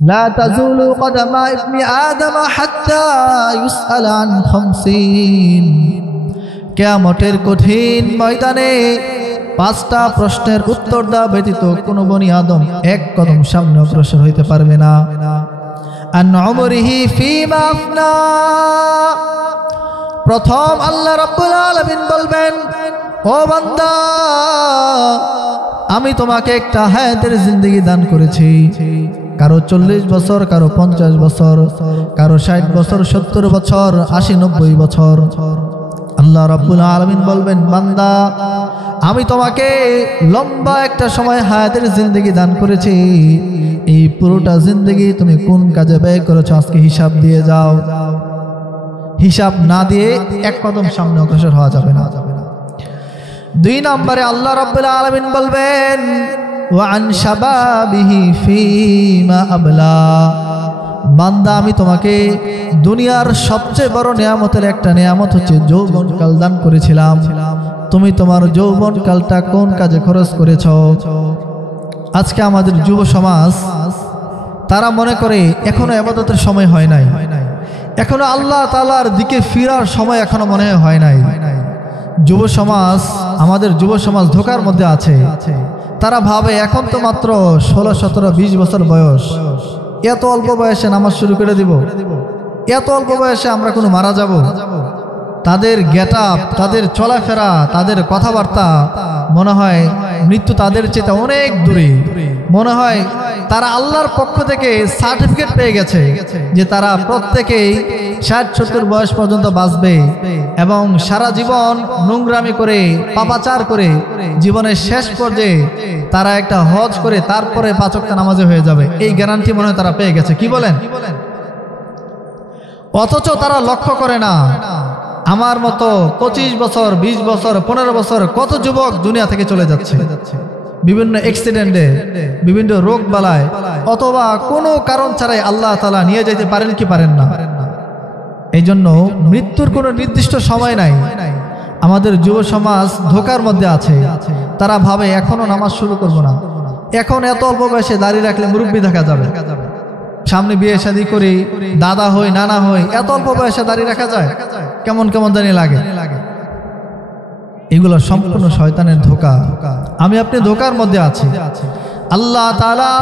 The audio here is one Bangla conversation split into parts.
লা তাজুলু কদমা ইবনি আদম হাত্তা ইউসআল আন 50। কিয়ামতের কঠিন ময়দানে 5টা প্রশ্নের উত্তর দেওয়া ব্যতীত কোনো বনি আদম এক কদম সামনে অগ্রসর হইতে পারবে না। আন উমরিহি ফীমা আফনা। প্রথম আল্লাহ রাব্বুল আলামিন বলবেন, ও বান্দা, আমি তোমাকে একটা হায়াতের জিন্দেগি দান করেছি। কারো 40 বছর, কারো 50 বছর, কারো 60 বছর, 70 বছর, 80-90 বছর। আল্লাহ রাব্বুল আলামিন বলবেন, বান্দা, আমি তোমাকে লম্বা একটা সময় হায়াতের জিন্দেগি দান করেছি। এই পুরোটা জিন্দেগি তুমি কোন কাজে ব্যয় করেছো আজকে হিসাব দিয়ে যাও। হিসাব না দিয়ে এক কদম সামনে অগ্রসর হওয়া যাবে না। 2 নম্বরে আল্লাহ রাব্বুল আলামিন বলবেন, ওয়া আন শাবাবিহি ফীমা আবলা। বান্দা, আমি তোমাকে দুনিয়ার সবচেয়ে বড় নিয়ামতের একটা নিয়ামত হচ্ছে যৌবনকাল দান করেছিলাম। তুমি তোমার যৌবনকালটা কোন কাজে খরচ করেছো? আজকে আমাদের যুব সমাজ তারা মনে করে এখনো ইবাদতের সময় হয় নাই, এখনো আল্লাহ তাআলার দিকে ফিরার সময় এখনো মনে হয় নাই। যুব সমাজ, আমাদের যুব সমাজ ধোকার মধ্যে আছে। তারা ভাবে এখন তো মাত্র 16, 17, 20 বছর বয়স, এত অল্প বয়সে নামাজ শুরু করে দিব, এত অল্প বয়সে আমরা কোনো মারা যাব। তাদের গেটআপ, তাদের চলাফেরা, তাদের কথাবার্তা মনে হয় মৃত্যু তাদের চেয়ে অনেক দূরে। মনে হয় তারা আল্লাহর পক্ষ থেকে সার্টিফিকেট পেয়ে গেছে যে তারা প্রত্যেকেই 60-70 বয়স পর্যন্ত বাঁচবে এবং সারা জীবন নোংরামি করে, পাপাচার করে জীবনের শেষ পর্যায়ে তারা একটা হজ করে তারপরে 5 ওয়াক্ত নামাজে হয়ে যাবে। এই গ্যারান্টি মনে হয় তারা পেয়ে গেছে। কি বলেন? অথচ তারা লক্ষ্য করে না আমার মতো 25 বছর, 20 বছর, 15 বছর কত যুবক দুনিয়া থেকে চলে যাচ্ছে বিভিন্ন অ্যাক্সিডেন্টে, বিভিন্ন রোগ বালায়, অথবা কোনো কারণ ছাড়াই আল্লাহ তাআলা নিয়ে যেতে পারেন কি পারেন না। এই জন্য মৃত্যুর কোনো নির্দিষ্ট সময় নাই। আমাদের যুব সমাজ ধোকার মধ্যে আছে। তারা ভাবে এখনো নামাজ শুরু করব না, এখন এত অল্প বয়সে দাড়ি রাখলে মুরব্বি দেখা যাবে, সামনে বিয়ে শাদী করি, দাদা হই, নানা হই, এত অল্প বয়সে দাড়ি রাখা যায়, কেমন কেমন জানি লাগে। এগুলো সম্পূর্ণ শয়তানের ধোঁকা। আমি আপনি ধোঁকার মধ্যে আছি। আল্লাহ তাআলা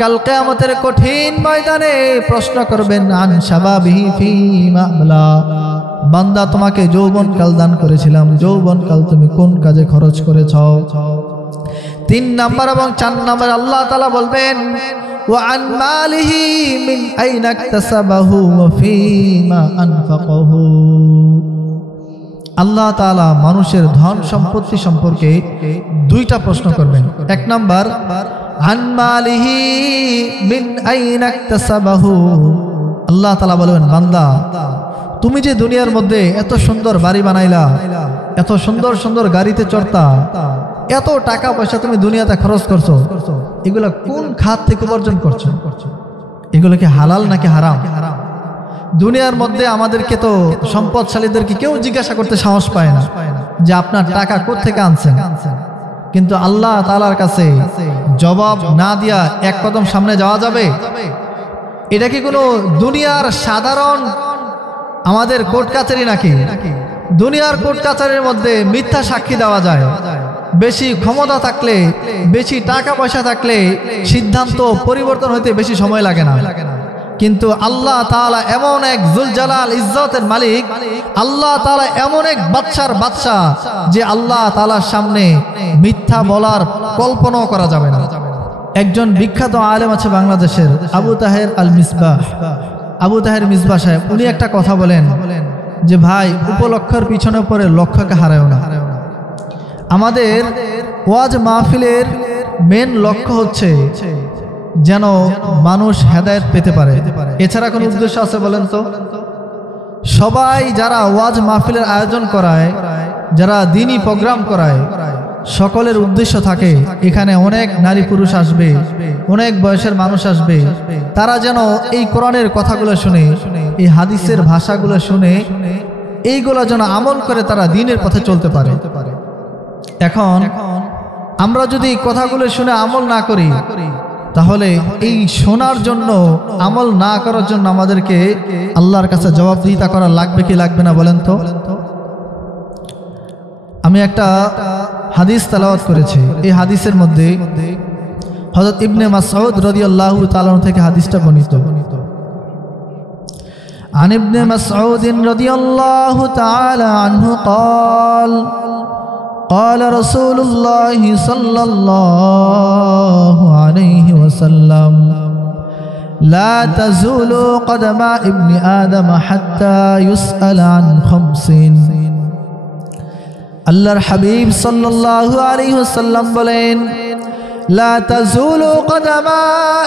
কাল কিয়ামতের কঠিন ময়দানে প্রশ্ন করবেন, আন শাবাবিহি ফীমা আবলা। বান্দা, তোমাকে যৌবনকাল দান করেছিলাম, যৌবনকাল তুমি কোন কাজে খরচ করেছো? 3 নাম্বার এবং 4 নাম্বার আল্লাহ তাআলা বলবেন, ওয়া আন মালিহি মিন আইনা ইকতাসাবাহু ওয়া ফীমা আনফাকাহু। আল্লাহ তাআলা মানুষের ধন সম্পত্তি সম্পর্কে 2টা প্রশ্ন করবেন। 1 নাম্বার, আন মালিহি মিন আইনা ইকতাসাবাহু। আল্লাহ তাআলা বলবেন, বান্দা, তুমি যে দুনিয়ার মধ্যে এত সুন্দর বাড়ি বানাইলা, এত সুন্দর সুন্দর গাড়িতে চড়তা, এত টাকা পয়সা তুমি দুনিয়াতে খরচ করছো, এগুলা কোন খাত থেকে উপার্জন করছো? এগুলো কি হালাল নাকি হারাম? দুনিয়ার মধ্যে আমাদেরকে তো সম্পদশালীদেরকে কেউ জিজ্ঞাসা করতে সাহস পায় না যে আপনার টাকা কোত্থেকে আনছেন। কিন্তু আল্লাহ তাআলার কাছে জবাব না দিয়া এক কদম সামনে যাওয়া যাবে? এটা কি কোনো দুনিয়ার সাধারণ আমাদের কোর্ট কাছারি নাকি? দুনিয়ার কোর্ট কাছারির মধ্যে মিথ্যা সাক্ষী দেওয়া যায়। বেশি ক্ষমতা থাকলে, বেশি টাকা পয়সা থাকলে সিদ্ধান্ত পরিবর্তন হইতে বেশি সময় লাগে না। কিন্তু আল্লাহ তাআলা এমন এক জুল জালাল ইজ্জতের মালিক, আল্লাহ তাআলা এমন এক বাদশার বাদশা যে আল্লাহ তাআলার সামনে মিথ্যা বলার কল্পনাও করা যাবে না। একজন বিখ্যাত আলেম আছে বাংলাদেশের, আবু তাহের আল মিসবাহ। আবু তাহের মিসবাহ সাহেব, উনি একটা কথা বলেন যে ভাই, উপলক্ষের পিছনে পড়ে লক্ষ্যকে হারায়ও না। আমাদের ওয়াজ মাহফিলের মেন লক্ষ্য হচ্ছে যেন মানুষ হেদায়েত পেতে পারে। এছাড়া কোনো উদ্দেশ্য আছে বলেন তো? সবাই যারা ওয়াজ মাহফিলের আয়োজন করায়, যারা দ্বীনি প্রোগ্রাম করায়, সকলের উদ্দেশ্য থাকে এখানে অনেক নারী পুরুষ আসবে, অনেক বয়সের মানুষ আসবে, তারা যেন এই কোরআনের কথাগুলো শুনে, এই হাদিসের ভাষাগুলো শুনে, এইগুলো যেন আমল করে তারা দ্বীনের পথে চলতে পারে। এখন আমরা যদি কথাগুলো শুনে আমল না করি, তাহলে এই শোনার জন্য আমল না করার জন্য আমাদেরকে আল্লাহর কাছে জবাবদিহিতা করা লাগবে কি লাগবে না বলেন তো? আমি একটা হাদিস তেলাওয়াত করেছি, এই হাদিসের মধ্যে হযরত ইবনে মাসউদ রাদিয়াল্লাহু তাআলা থেকে হাদিসটা বর্ণিত। عن ابن مسعود رضي الله تعالى عنه قال قال رسول الله صلى الله عليه وسلم لا تزول قدم ابن آدم حتى يسأل عن خمس আল্লাহর হাবিব সাল্লাল্লাহু আলাইহি ওয়াসাল্লাম বলেন لا تزول قدم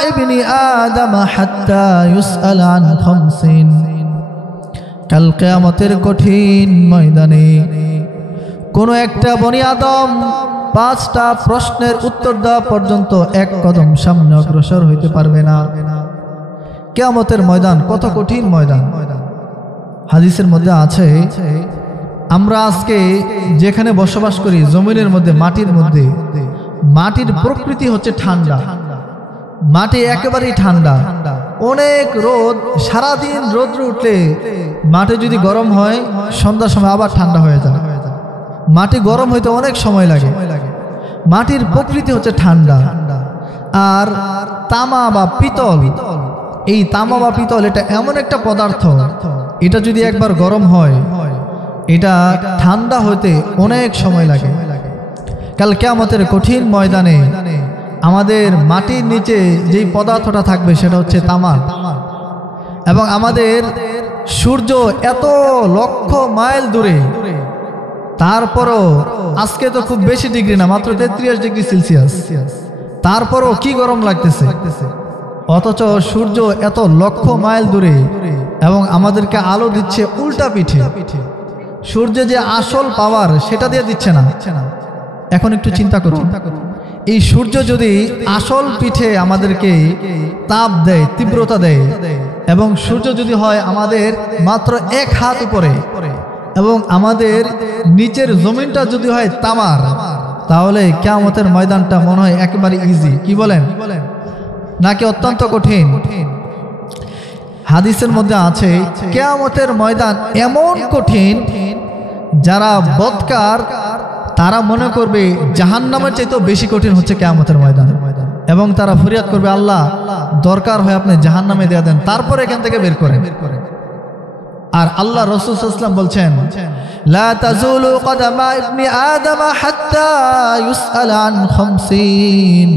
ابن آدم حتى يسأل عن خمس কাল কিয়ামতের কঠিন ময়দানে কোন একটা বনি আদম 5টা প্রশ্নের উত্তর দেওয়া পর্যন্ত এক কদম সামনে অগ্রসর হইতে পারবে না। কিয়ামতের ময়দান কত কঠিন ময়দান। হাদিসের মধ্যে আছে আমরা আজকে যেখানে বসবাস করি জমিনের মধ্যে, মাটির মধ্যে, মাটির প্রকৃতি হচ্ছে ঠান্ডা, মাটি একেবারেই ঠান্ডা, অনেক রোদ, সারাদিন রোদ্র উঠলে মাটি যদি গরম হয় সন্ধ্যার সময় আবার ঠান্ডা হয়ে যায়। মাটি গরম হইতে অনেক সময় লাগে। মাটির প্রকৃতি হচ্ছে ঠান্ডা। আর তামা বা পিতল, এই তামা বা পিতল এটা এমন একটা পদার্থ, এটা যদি একবার গরম হয় এটা ঠান্ডা হইতে অনেক সময় লাগে। কাল কিয়ামতের কঠিন ময়দানে আমাদের মাটির নিচে যেই পদার্থটা থাকবে সেটা হচ্ছে তামা। এবং আমাদের সূর্য এত লক্ষ মাইল দূরে, তারপরও আজকে তো খুব বেশি ডিগ্রি না, মাত্র 33 ডিগ্রি সেলসিয়াস, তারপরও কি গরম লাগতেছে। অথচ সূর্য এত লক্ষ মাইল দূরে এবং আমাদেরকে আলো দিচ্ছে উল্টা পিঠে। সূর্য যে আসল পাওয়ার সেটা দিয়ে দিচ্ছে না। এখন একটু চিন্তা করুন, এই সূর্য যদি আসল পিঠে আমাদেরকে তাপ দেয়, তীব্রতা দেয়, এবং সূর্য যদি হয় আমাদের মাত্র 1 হাত উপরে, এবং আমাদের নিচের জমিনটা যদি হয় তামার, তাহলে কিয়ামতের ময়দানটা মনে হয় একেবারে ইজি। কি বলেন? নাকি অত্যন্ত কঠিন? হাদিসের মধ্যে আছে কিয়ামতের ময়দান এমন কঠিন, যারা বদকার তারা মনে করবে জাহান্নামের চাইতেও বেশি কঠিন হচ্ছে কিয়ামতের ময়দান, এবং তারা ফরিয়াদ করবে, আল্লাহ দরকার হয় আপনি জাহান্নামে দিয়ে দেন, তারপরে এখান থেকে বের করেন। আর আল্লাহ রাসূল সাল্লাল্লাহু আলাইহি ওয়াসাল্লাম বলছেন লা তাজুলু কদামা ইবনি আদম হাত্তা ইউসআল আন খামসিন।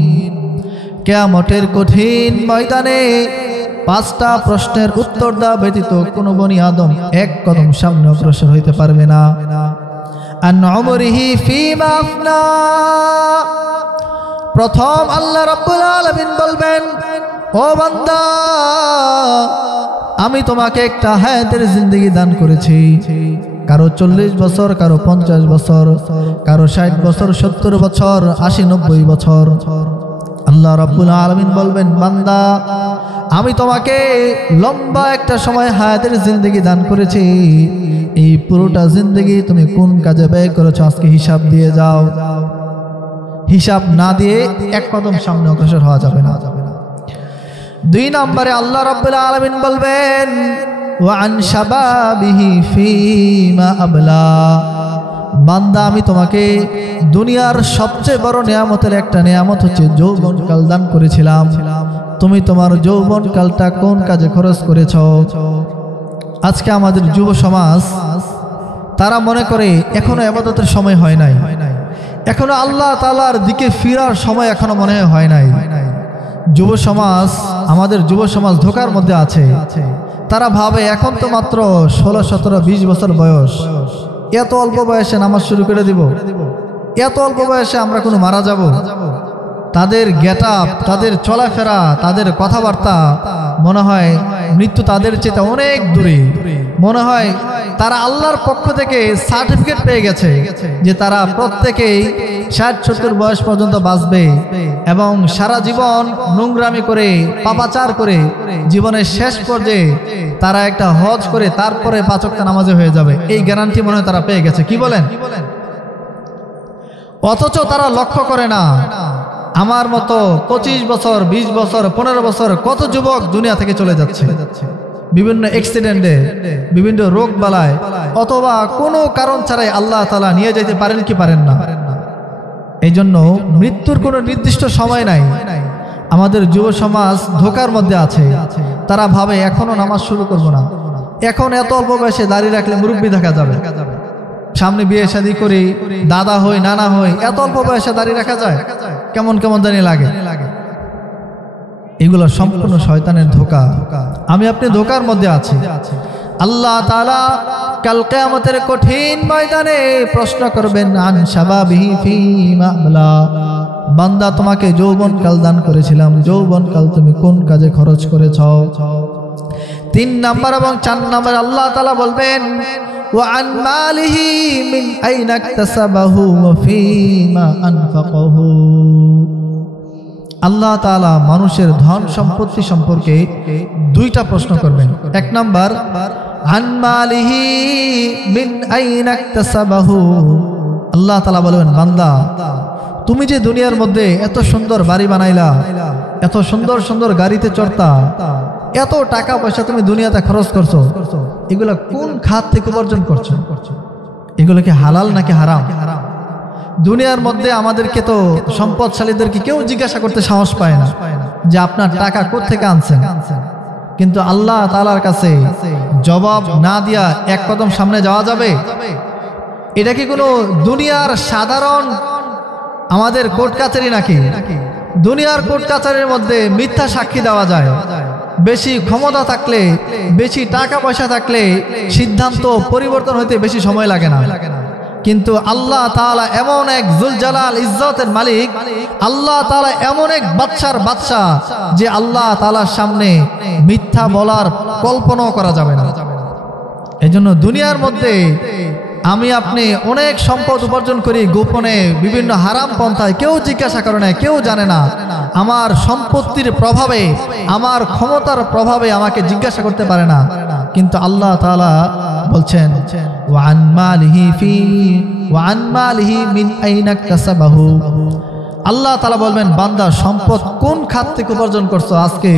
কিয়ামতের কঠিন ময়দানে 5টা প্রশ্নের উত্তর দেওয়া ব্যতীত কোনো বনি আদম এক কদম সামনে অগ্রসর হইতে পারবে না। আন উমরিহি ফীমা আফনা। প্রথম আল্লাহ রাব্বুল আলামিন বলবেন, ও বান্দা, আমি তোমাকে একটা হায়াতের জিন্দেগি দান করেছি। কারো 40 বছর, কারো 50 বছর, কারো 60 বছর, 70 বছর, 80-90 বছর। আল্লাহ রাব্বুল আলামিন বলবেন, বান্দা, আমি তোমাকে লম্বা একটা সময় হায়াতের জিন্দেগি দান করেছি। এই পুরোটা জিন্দেগি তুমি কোন কাজে ব্যয় করেছো আজকে হিসাব দিয়ে যাও। হিসাব না দিয়ে এক কদম সামনে অগ্রসর হওয়া যাবে না। 2 নম্বরে আল্লাহ রাব্বুল আলামিন বলবেন, ওয়া আন শাবাবিহি ফীমা আবলা। বান্দা, আমি তোমাকে দুনিয়ার সবচেয়ে বড় নিয়ামতের একটা নিয়ামত হচ্ছে যৌবনকাল দান করেছিলাম। তুমি তোমার যৌবনকালটা কোন কাজে খরচ করেছো? আজকে আমাদের যুব সমাজ তারা মনে করে এখনো ইবাদতের সময় হয় নাই, এখনো আল্লাহ তাআলার দিকে ফিরার সময় এখনো মনে হয় নাই। যুব সমাজ, আমাদের যুব সমাজ ধোকার মধ্যে আছে। তারা ভাবে এখন তো মাত্র 16, 17, 20 বছর বয়স, এত অল্প বয়সে নামাজ শুরু করে দিব, এত অল্প বয়সে আমরা কোনো মারা যাব। তাদের গেটআপ, তাদের চলাফেরা, তাদের কথাবার্তা মনে হয় মৃত্যু তাদের চেয়ে অনেক দূরে। মনে হয় তারা আল্লাহর পক্ষ থেকে সার্টিফিকেট পেয়ে গেছে যে তারা প্রত্যেকেই 60-70 বয়স পর্যন্ত বাঁচবে এবং সারা জীবন নোংরামি করে, পাপাচার করে জীবনের শেষ পর্যায়ে তারা একটা হজ করে তারপরে 5 ওয়াক্ত নামাজে হয়ে যাবে। এই গ্যারান্টি মনে হয় তারা পেয়ে গেছে। কি বলেন? অথচ তারা লক্ষ্য করে না আমার মতো 25 বছর 20 বছর 15 বছর কত যুবক দুনিয়া থেকে চলে যাচ্ছে বিভিন্ন অ্যাক্সিডেন্টে, বিভিন্ন রোগ বালায়, অথবা কোনো কারণ ছাড়াই আল্লাহ তাআলা নিয়ে যেতে পারেন কি পারেন না। এই জন্য মৃত্যুর কোনো নির্দিষ্ট সময় নাই। আমাদের যুব সমাজ ধোকার মধ্যে আছে। তারা ভাবে এখনো নামাজ শুরু করব না, এখন এত অল্প বয়সে দাড়ি রাখলে মুরব্বি দেখা যাবে, সামনে বিয়ে শাদী করি, দাদা হই নানা হই, এত অল্প বয়সে দাড়ি রাখা যায়, কেমন কেমন জানি লাগে। এগুলো সম্পূর্ণ শয়তানের ধোঁকা। আমি আপনি ধোঁকার মধ্যে আছি। আল্লাহ তাআলা কাল কিয়ামতের কঠিন ময়দানে প্রশ্ন করবেন, আন শাবাবিহি ফীমা আবলা। বান্দা, তোমাকে যৌবনকাল দান করেছিলাম, যৌবনকাল তুমি কোন কাজে খরচ করেছ? 3 নাম্বার এবং 4 নাম্বার আল্লাহ তাআলা বলবেন, ওয়া আন মালিহি মিন আইনা ইকতাসাবাহু ওয়া ফীমা আনফাকাহু। আল্লাহ তাআলা মানুষের ধন সম্পত্তি সম্পর্কে 2টা প্রশ্ন করবেন। 1 নাম্বার, আন মালিহি মিন আইনা ইকতাসাবাহু। আল্লাহ তাআলা বলবেন, বান্দা, তুমি যে দুনিয়ার মধ্যে এত সুন্দর বাড়ি বানাইলা, এত সুন্দর সুন্দর গাড়িতে চড়তা, এত টাকা পয়সা তুমি দুনিয়াতে খরচ করছো, এগুলা কোন খাত থেকে উপার্জন করছো? এগুলো কি হালাল নাকি হারাম? দুনিয়ার মধ্যে আমাদেরকে তো সম্পদশালীদেরকে কেউ জিজ্ঞাসা করতে সাহস পায় না যে আপনার টাকা কোত্থেকে আনছেন। কিন্তু আল্লাহ তাআলার কাছে জবাব না দিয়া এক কদম সামনে যাওয়া যাবে? এটা কি কোনো দুনিয়ার সাধারণ আমাদের কোর্ট কাছারি নাকি? দুনিয়ার কোর্ট কাছারির মধ্যে মিথ্যা সাক্ষী দেওয়া যায়। বেশি ক্ষমতা থাকলে, বেশি টাকা পয়সা থাকলে সিদ্ধান্ত পরিবর্তন হতে বেশি সময় লাগে না। কিন্তু আল্লাহ তাআলা এমন এক জুল জালাল ইজ্জতের মালিক, আল্লাহ তাআলা এমন এক বাদশার বাদশা যে আল্লাহ তাআলার সামনে মিথ্যা বলার কল্পনাও করা যাবে না। এজন্য দুনিয়ার মধ্যে আমি আপনি অনেক সম্পদ উপার্জন করি গোপনে, বিভিন্ন হারাম পন্থায়, কেউ জিজ্ঞাসা করে না, কেউ জানে না। আমার সম্পত্তির প্রভাবে, আমার ক্ষমতার প্রভাবে আমাকে জিজ্ঞাসা করতে পারে না। কিন্তু আল্লাহ তাআলা বলছেন, ওয়া আন মালিহি মিন আইনা ইকতাসাবাহু। আল্লাহ তাআলা বলবেন, বান্দা, সম্পদ কোন খাত থেকে উপার্জন করছো? আজকে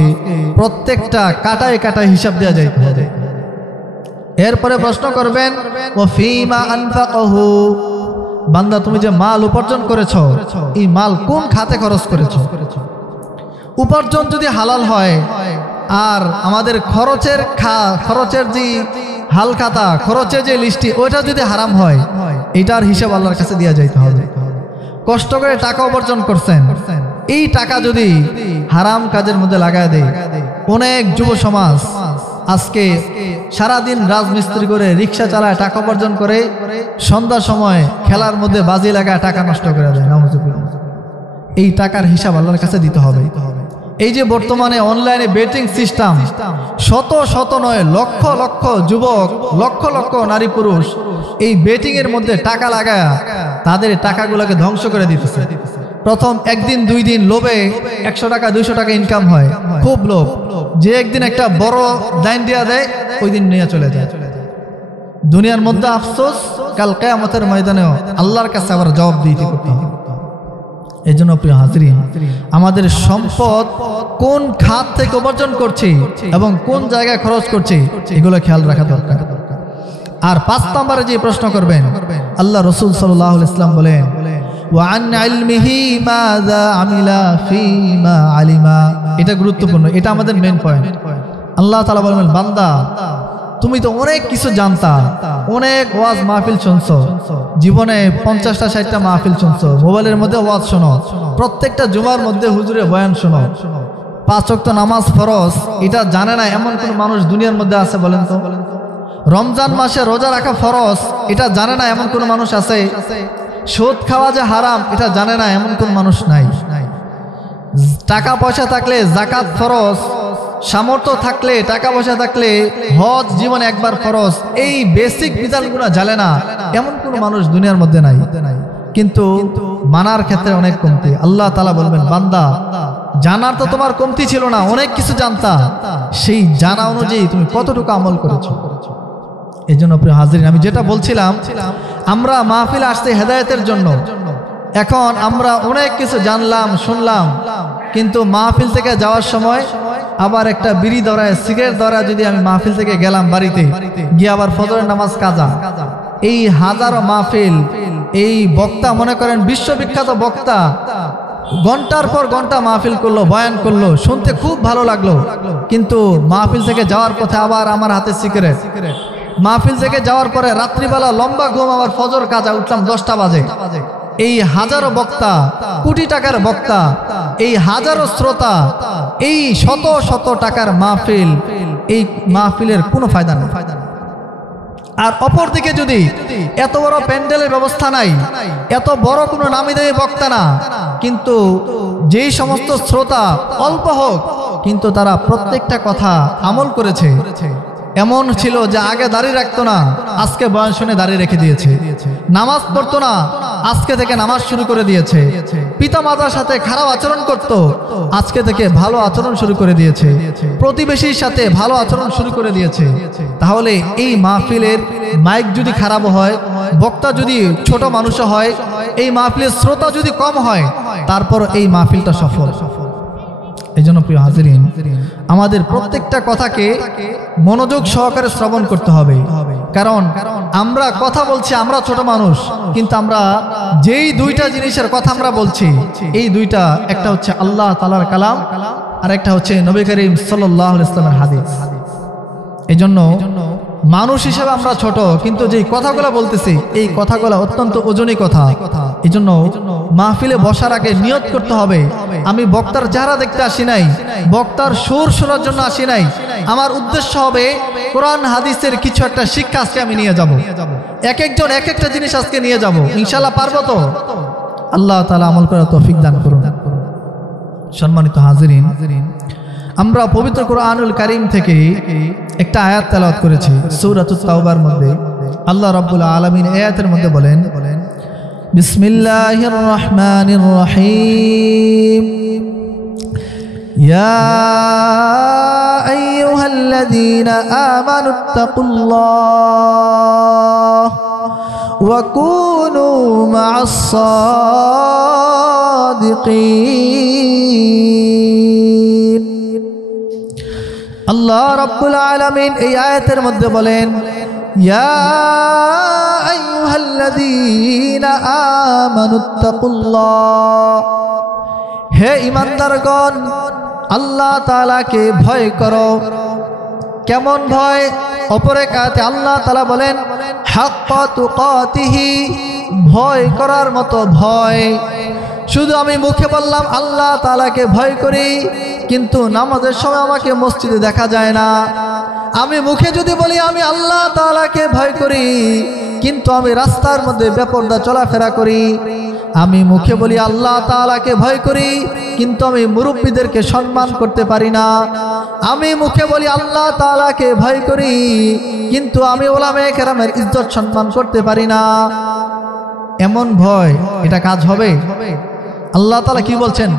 প্রত্যেকটা কাটায় কাটায় হিসাব দেওয়া যাইতে হবে। এরপরে প্রশ্ন করবেন, ওয়া ফীমা আনফাকাহু। বান্দা, তুমি যে মাল উপার্জন করেছো, এই মাল কোন খাতে খরচ করেছো? উপার্জন যদি হালাল হয় আর আমাদের খরচের যে হালখাতা, খরচের যে লিস্টি, ওইটা যদি হারাম হয়, এটার হিসাব আল্লাহর কাছে দেওয়া যাইতে হবে। কষ্ট করে টাকা উপার্জন করছেন, এই টাকা যদি হারাম কাজের মধ্যে লাগায় দেয়, অনেক যুব সমাজ আজকে সারাদিন রাজমিস্ত্রি করে রিক্সা চালায়, টাকা উপার্জন করে, সন্ধ্যার সময় খেলার মধ্যে বাজি লাগায় টাকা নষ্ট করে দেয়। এই টাকার হিসাব আল্লাহর কাছে দিতে হবে। এই যে বর্তমানে অনলাইনে বেটিং সিস্টেম, শত শত নয় লক্ষ লক্ষ যুবক, লক্ষ লক্ষ নারী পুরুষ এই বেটিং এর মধ্যে টাকা লাগায় তাদের টাকাগুলোকে ধ্বংস করে দিতেছে। প্রথম 1 দিন 2 দিন লোভে 100 টাকা 200 টাকা ইনকাম হয়, খুব লোভ, যে একদিন একটা বড় দান দিয়া দেয়, ওই দিন নিয়ে চলে যায়। দুনিয়ার মধ্যে আফসোস, কাল কিয়ামতের ময়দানেও আল্লাহর কাছে আবার জবাব দিতে করতে হবে। এই জন্য প্রিয় হাজরিন, আমাদের সম্পদ কোন খাত থেকে উপার্জন করছি এবং কোন জায়গায় খরচ করছি, এগুলো খেয়াল রাখা দরকার। আর 5 নম্বরে যে প্রশ্ন করবেন, আল্লাহ রাসূল সাল্লাল্লাহু আলাইহি ওয়াসাল্লাম বলেন, ওয়া আন ইলমিহি মাযা আমিলা ফীমা আলিমা। এটা গুরুত্বপূর্ণ, এটা আমাদের মেইন পয়েন্ট। আল্লাহ তাআলা বলেন, বান্দা, তুমি তো অনেক কিছু জানতা, অনেক ওয়াজ মাহফিল শুনছো, জীবনে 50টা 60টা মাহফিল শুনছো, মোবাইলের মধ্যে ওয়াজ শোনো, প্রত্যেকটা জুমার মধ্যে হুজুরে বয়ান শোনো, 5 ওয়াক্ত নামাজ ফরজ, এটা জানে না এমন কোন মানুষ দুনিয়ার মধ্যে আছে? বলেন তো। রমজান মাসে রোজা রাখা ফরজ, এটা জানে না এমন কোন মানুষ আছে? সুদ খাওয়া যে হারাম, এটা জানে না এমন কোন মানুষ নাই? টাকা পয়সা থাকলে জাকাত ফরজ, সামর্থ্য থাকলে, টাকা পয়সা থাকলে হজ জীবনে একবার ফরজ, এই বেসিক বিধানগুলো জানে না এমন কোন মানুষ দুনিয়ার মধ্যে নাই। কিন্তু মানার ক্ষেত্রে অনেক কমতি। আল্লাহ তাআলা বলবেন, বান্দা, জানার তো তোমার কমতি ছিল না, অনেক কিছু জানতা, সেই জানা অনুযায়ী তুমি কতটুকু আমল করেছো। এই জন্য প্রিয় হাজরিন, আমি যেটা বলছিলাম, আমরা মাহফিল আসতে হেদায়েতের জন্য, এখন আমরা অনেক কিছু জানলাম শুনলাম, কিন্তু মাহফিল থেকে যাওয়ার সময় আবার একটা বিড়ি ধরায় সিগারেট ধরায় যদি আমি মাহফিল থেকে গেলাম বাড়িতে গিয়ে আবার ফজরের নামাজ কাজা, এই হাজারো মাহফিল, এই বক্তা মনে করেন বিশ্ববিখ্যাত বক্তা ঘন্টার পর ঘন্টা মাহফিল করলো, বয়ান করলো, শুনতে খুব ভালো লাগলো, কিন্তু মাহফিল থেকে যাওয়ার পথে আবার আমার হাতে সিগারেট, মাহফিল থেকে যাওয়ার পরে রাত্রিবেলা লম্বা ঘুম, আবার ফজর কাজা, উঠলাম 10টা বাজে। এই হাজারো বক্তা, কোটি টাকার বক্তা, এই হাজারো শ্রোতা, এই শত শত টাকার মাহফিল, এই মাহফিলের কোনো ফায়দা নেই। আর অপরদিকে যদি এত বড় প্যান্ডেলের ব্যবস্থা নাই, এত বড় কোনো নামি দামি বক্তা না, কিন্তু যেই সমস্ত শ্রোতা অল্প হোক কিন্তু তারা প্রত্যেকটা কথা আমল করেছে। এমন ছিল যে আগে দাড়ি রাখতো না, আজকে বয়ান শুনে দাড়ি রেখে দিয়েছে। নামাজ পড়তো না, আজকে থেকে নামাজ শুরু করে দিয়েছে। পিতা মাতার সাথে খারাপ আচরণ করত, আজকে থেকে ভালো আচরণ শুরু করে দিয়েছে। প্রতিবেশীর সাথে ভালো আচরণ শুরু করে দিয়েছে। তাহলে এই মাহফিলের মাইক যদি খারাপ হয়, বক্তা যদি ছোট মানুষ হয়, এই মাহফিলের শ্রোতা যদি কম হয়, তারপর এই মাহফিলটা সফল। এই জন্য প্রিয় হাজিরিন, আমাদের প্রত্যেকটা কথাকে মনোযোগ সহকারে শ্রবণ করতে হবে। কারণ আমরা কথা বলছি, আমরা ছোট মানুষ, কিন্তু আমরা যেই দুইটা জিনিসের কথা আমরা বলছি, এই দুইটা, একটা হচ্ছে আল্লাহ তাআলার কালাম, আর একটা হচ্ছে নবী করিম সাল্লাল্লাহু আলাইহি ওয়াসাল্লামের হাদিস। এই জন্য মানুষ হিসেবে আমরা ছোট, কিন্তু যে কথাগুলো বলতেছি এই কথাগুলো অত্যন্ত ওজনী কথা। এই জন্য মাহফিলে বসার আগে নিয়ত করতে হবে, আমি বক্তার চেহারা দেখতে আসি নাই, বক্তার সুর শোনার জন্য আসি নাই, আমার উদ্দেশ্য হবে কোরআন হাদিসের কিছু একটা শিক্ষা আজকে আমি নিয়ে যাব। এক একজন এক একটা জিনিস আজকে নিয়ে যাব, ইনশাআল্লাহ পারবো তো? আল্লাহ তাআলা আমল করার তৌফিক দান করুন। সম্মানিত হাজিরিন, আমরা পবিত্র কোরআনুল কারীম থেকে একটা আয়াত তেলাওয়াত করেছি সূরাতুত তাওবার মধ্যে। আল্লাহ রাব্বুল আলামিন আয়াতের মধ্যে বলেন, বিসমিল্লাহির রহমানির রহিম, ইয়া আইয়ুহাল্লাযীনা আমানুত্তাকুল্লাহ ওয়া কুনু মা'আস সাদিকিন। আল্লাহ রাব্বুল আলামিন এই আয়াতের মধ্যে বলেন, ইয়া আইয়ুহাল্লাযীনা আমানুত্তাকুল্লাহ, হে ঈমানদারগণ, আল্লাহ তাআলাকে ভয় করো। কেমন ভয়? অপর এক আয়াতে আল্লাহ তাআলা বলেন, হাক্কা তুকাতিহি, ভয় করার মতো ভয়। শুধু আমি মুখে বললাম আল্লাহ তাআলাকে ভয় করি, কিন্তু নামাজের সময় আমাকে মসজিদে দেখা যায় না। আমি মুখে যদি বলি আমি আল্লাহ তাআলাকে ভয় করি, কিন্তু আমি রাস্তার মধ্যে বেপরদা চলাফেরা করি। আমি মুখে বলি আল্লাহ তাআলাকে ভয় করি, কিন্তু আমি মুরব্বীদেরকে সম্মান করতে পারি না। আমি মুখে বলি আল্লাহ তাআলাকে ভয় করি, কিন্তু আমি উলামায়ে কেরামের ইজ্জত সম্মান করতে পারি না। এমন ভয়, এটা কাজ হবে? আল্লাহ তাআলা কি বলছেন?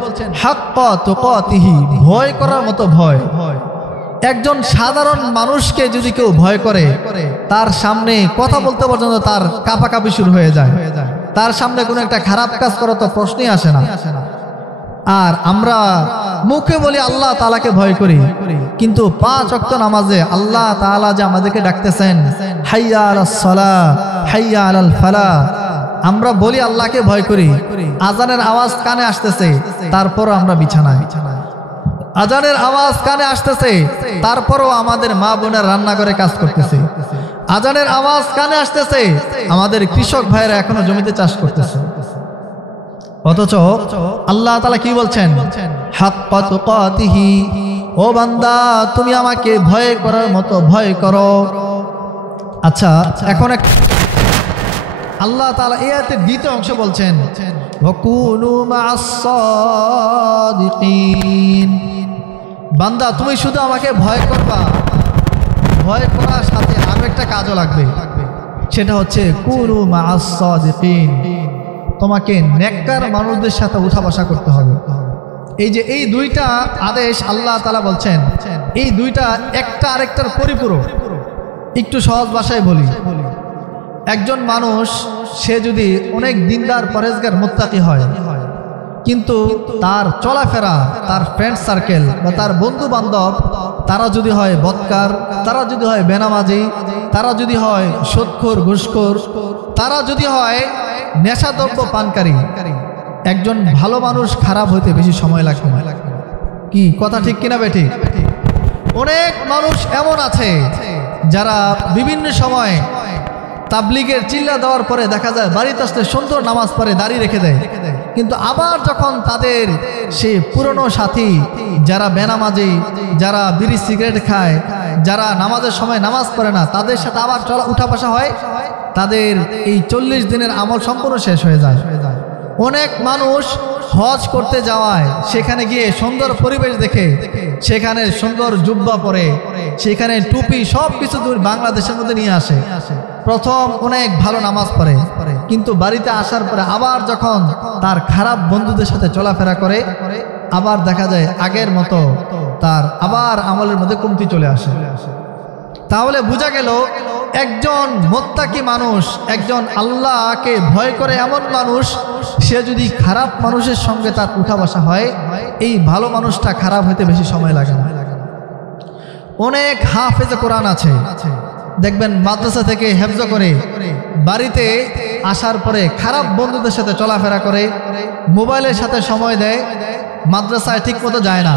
হাক্কা তুকাতিহি, ভয় করার মতো ভয়। একজন সাধারণ মানুষকে যদি কেউ ভয় করে, তার সামনে কথা বলতে পর্যন্ত তার কাঁপাকাঁপি শুরু হয়ে যায়, তার সামনে কোনো একটা খারাপ কাজ করা তো প্রশ্নই আসে না। আর আমরা মুখে বলি আল্লাহ তাআলাকে ভয় করি, কিন্তু 5 ওয়াক্ত নামাজে আল্লাহ তাআলা যে আমাদেরকে ডাকতেছেন, হাইয়া আলাস সালাহ হাইয়া আলাল ফালাহ, আমরা বলি আল্লাহকে ভয় করি, আজানের আওয়াজ কানে আসতেছে, তারপরও আমরা বিছানায়। আজানের আওয়াজ কানে আসতেছে, তারপরও আমাদের মা বোনের রান্নাঘরে কাজ করতেছে। আজানের আওয়াজ কানে আসতেছে, আমাদের কৃষক ভাইরা এখনো জমিতে চাষ করতেছে। অথচ আল্লাহ তাআলা কি বলছেন? হাক্কা তুকাতিহি, ও বান্দা তুমি আমাকে ভয় করার মতো ভয় করো। আচ্ছা, এখন আল্লাহ তাআলা এই আয়াতের দ্বিতীয় অংশ বলছেন, ওয়া কুনু মা'আস সাদিকিন, বান্দা তুমি শুধু আমাকে ভয় করবা, ভয় করার সাথে আরো একটা কাজও লাগবে, সেটা হচ্ছে কুনু মা'আস সাদিকিন, তোমাকে নেককার মানুষদের সাথে উঠা বসা করতে হবে। এই যে এই দুইটা আদেশ আল্লাহ তাআলা বলছেন, এই দুইটা একটা আরেকটার পরিপূরক। একটু সহজ ভাষায় বলি, একজন মানুষ সে যদি অনেক দিনদার পরেজগার মুত্তাকি হয়, কিন্তু তার চলাফেরা, তার ফ্রেন্ড সার্কেল বা তার বন্ধু বান্ধব তারা যদি হয় বদকার, তারা যদি হয় বেনামাজি, তারা যদি হয় সুদখোর ঘুষখোর, তারা যদি হয় নেশাদ্রব্য পানকারী, একজন ভালো মানুষ খারাপ হইতে বেশি সময় লাগবে না। কি কথা ঠিক কিনা বেঠিক? অনেক মানুষ এমন আছে যারা বিভিন্ন সময় তাবলিগের চিল্লা দেওয়ার পরে দেখা যায় বাড়িতে আসলে সুন্দর নামাজ পড়ে, দাড়ি রেখে দেয়, কিন্তু আবার যখন তাদের সে পুরনো সাথী যারা বেনামাজি, যারা বিড়ি সিগারেট খায়, যারা নামাজের সময় নামাজ পড়ে না, তাদের সাথে আবার চলা উঠা বসা হয়, তাদের এই 40 দিনের আমল সম্পূর্ণ শেষ হয়ে যায়। অনেক মানুষ হজ করতে যাওয়ায় সেখানে গিয়ে সুন্দর পরিবেশ দেখে সেখানে সুন্দর জুব্বা পরে, সেখানে টুপি সব কিছু বাংলাদেশের মধ্যে নিয়ে আসে, প্রথম অনেক ভালো নামাজ পড়ে, কিন্তু বাড়িতে আসার পরে আবার যখন তার খারাপ বন্ধুদের সাথে চলাফেরা করে, আবার দেখা যায় আগের মতো তার আবার আমলের মধ্যে কমতি চলে আসে। তাহলে বোঝা গেল একজন মুত্তাকি মানুষ, একজন আল্লাহকে ভয় করে এমন মানুষ, সে যদি খারাপ মানুষের সঙ্গে তার উঠা বসা হয়, এই ভালো মানুষটা খারাপ হতে বেশি সময় লাগে না। অনেক হাফেজে কোরআন আছে, দেখবেন মাদ্রাসা থেকে হেফজ করে বাড়িতে আসার পরে খারাপ বন্ধুদের সাথে চলাফেরা করে, মোবাইলের সাথে সময় দেয়, মাদ্রাসায় ঠিক মতো যায় না।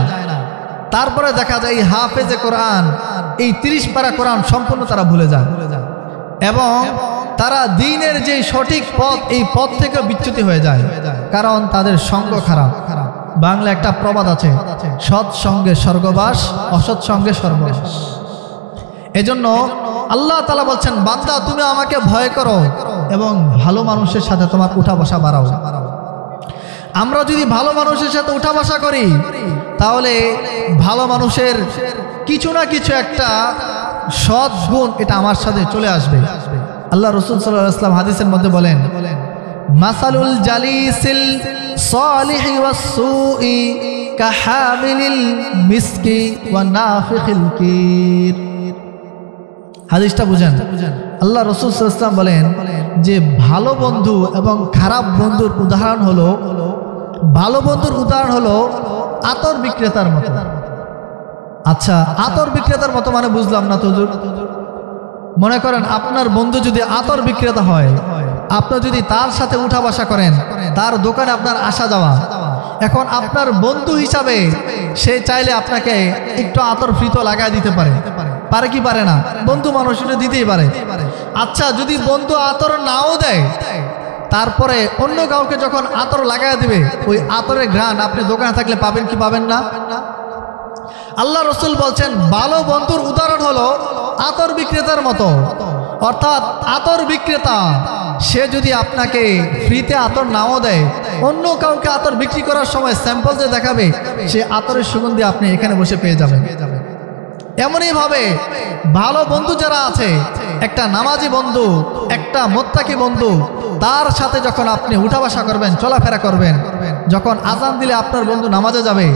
তারপরে দেখা যায় এই হাফেজে কোরআন এই 30 পারা কোরআন সম্পূর্ণ তারা ভুলে যায় এবং তারা দ্বীনের যে সঠিক পথ, এই পথ থেকে বিচ্যুতি হয়ে যায়, কারণ তাদের সঙ্গ খারাপ। বাংলা একটা প্রবাদ আছে, সৎ সঙ্গে স্বর্গবাস, অসৎ সঙ্গে সর্বনাশ। এজন্য আল্লাহ তাআলা বলছেন, বান্দা তুমি আমাকে ভয় করো এবং ভালো মানুষের সাথে তোমার উঠা বসা বাড়াও। আমরা যদি ভালো মানুষের সাথে উঠা বসা করি, তাহলে ভালো মানুষের কিছু না কিছু একটা সৎ গুণ এটা আমার সাথে চলে আসবে। আল্লাহ রাসূল সাল্লাল্লাহু আলাইহি ওয়াসাল্লাম হাদিসের মধ্যে বলেন, মাসালুল জালিসিল সালিহি ওয়াস সুই কাহামিলিল মিসকি ওয়া নাফিখিল কির। হাদিসটা বুঝেন। আল্লাহ রাসূল সাল্লাল্লাহু আলাইহি ওয়াসাল্লাম বলেন যে ভালো বন্ধু এবং খারাপ বন্ধুর উদাহরণ হলো, ভালো বন্ধুর উদাহরণ হলো আতর বিক্রেতার মতো। আচ্ছা, আতর বিক্রেতার মতো মানে বুঝলাম না তো হুজুর। মনে করেন আপনার বন্ধু যদি আতর বিক্রেতা হয়, আপনি যদি তার সাথে উঠা বসা করেন, তার দোকানে আপনার আসা যাওয়া, এখন আপনার বন্ধু হিসাবে সে চাইলে আপনাকে একটু আতর ফ্রি তো লাগাই দিতে পারে, পারে কি পারে না? বন্ধু মানুষ এটা দিতেই পারে। আচ্ছা, যদি বন্ধু আতর নাও দেয়, তারপরে অন্য কাউকে যখন আতর লাগাই দিবে, ওই আতরের ঘ্রাণ আপনি দোকানে থাকলে পাবেন কি পাবেন না? আল্লাহ রাসূল বলছেন ভালো বন্ধুর উদাহরণ হলো আতর বিক্রেতার মতো। অর্থাৎ আতর বিক্রেতা সে যদি আপনাকে ফ্রিতে আতর নাও দেয়, অন্য কাউকে আতর বিক্রি করার সময় স্যাম্পল যে দেখাবে, সে আতরের সুগন্ধি আপনি এখানে বসে পেয়ে যাবেন। এমনই ভাবে ভালো বন্ধু যারা আছে, একটা নামাজি বন্ধু, একটা মুত্তাকি বন্ধু, তার সাথে যখন আপনি উঠা বসা করবেন, চলাফেরা করবেন, যখন আজান দিলে আপনার বন্ধু নামাজে যাবে,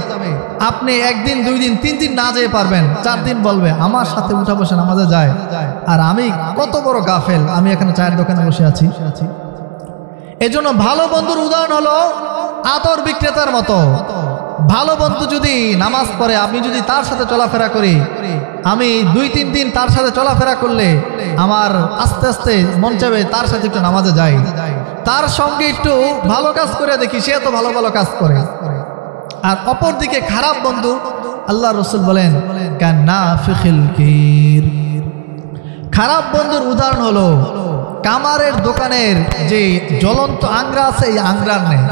আপনি 1 দিন 2 দিন 3 দিন না যেতে পারবেন, 4 দিন বলবে আমার সাথে উঠা বসা নামাজে যায়, আর আমি কত বড় গাফেল, আমি এখানে চায়ের দোকানে বসে আছি। এজন্য ভালো বন্ধুর উদাহরণ হলো আতর বিক্রেতার মতো। ভালো বন্ধু যদি নামাজ পড়ে, আমি যদি তার সাথে চলাফেরা করি, আমি 2-3 দিন তার সাথে চলাফেরা করলে আমার আস্তে আস্তে মন চাবে তার সাথে একটু নামাজে যাই, তার সঙ্গে একটু ভালো কাজ করে দেখি, সে তো ভালো ভালো কাজ করে। আর অপর দিকে খারাপ বন্ধু, আল্লাহ রাসূল বলেন কান্নাফিখিল কির। খারাপ বন্ধুর উদাহরণ হলো কামারের দোকানের যে জ্বলন্ত আংরা আছে, এই আংরার নেই।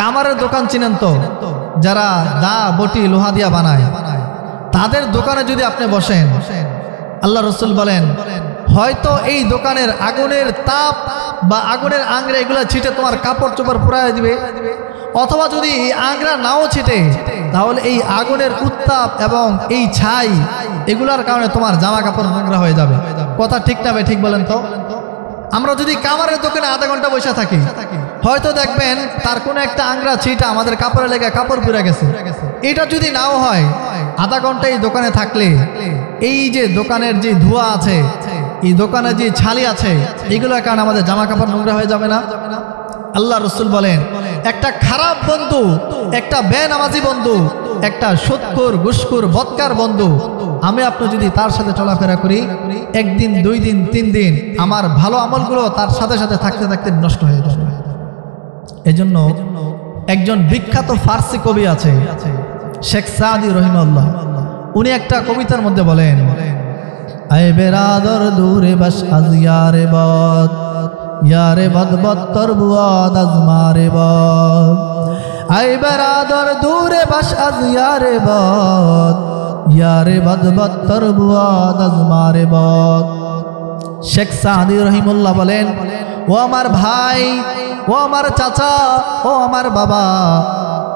কামারের দোকান চিনেন তো, যারা দা বটি লোহা দিয়া বানায়, তাদের দোকানে যদি আপনি বসেন, আল্লাহ রাসূল বলেন হয়তো এই দোকানের আগুনের তাপ বা আগুনের আংরা এগুলো ছিটে তোমার কাপড় চোপড় পুড়ায় দিবে, অথবা যদি আংরা নাও ছিটে, তাহলে এই আগুনের উত্তাপ এবং এই ছাই এগুলার কারণে তোমার জামা কাপড় নোংরা হয়ে যাবে। কথা ঠিক না ভাই? ঠিক বলেন তো। আমরা যদি কামারের দোকানে আধা ঘন্টা বসে থাকি, হয়তো দেখবেন তার কোনো একটা আংরা ছিটা আমাদের কাপড়ে লেগে কাপড় পুড়ে গেছে। এটা যদি নাও হয়, আধা ঘন্টা এই দোকানে থাকলে এই যে দোকানের যে ধোঁয়া আছে, এই দোকানে যে ছালি আছে এগুলোর কারণে আমাদের জামা কাপড় নোংরা হয়ে যাবে না? আল্লাহ রসুল বলেন একটা খারাপ বন্ধু, একটা বেনামাজি বন্ধু, একটা সুদখোর ঘুষখোর বদকার বন্ধু, আমি আপনি যদি তার সাথে চলাফেরা করি, একদিন 2 দিন 3 দিন আমার ভালো আমলগুলো তার সাথে সাথে থাকতে থাকতে নষ্ট হয়ে যাবে। এজন্য একজন বিখ্যাত ফার্সি কবি আছে শেখ সাদি রহিমাল্লাহ, উনি একটা কবিতার মধ্যে বলেন, আয়ে বেরাদর দূরে বাস আজ ইয়ারে বদ, ইয়ারে বদ বত্তর বুয়াদ আজ মারে বদ, আয়ে বেরাদর দূরে বাস আজ ইয়ারে বদ, ইয়ারে বদ বত্তর বুয়াদ আজ মারে বদ। শেখ সাদি রহিমাল্লাহ বলেন, ও আমার ভাই, ও আমার চাচা, ও আমার বাবা,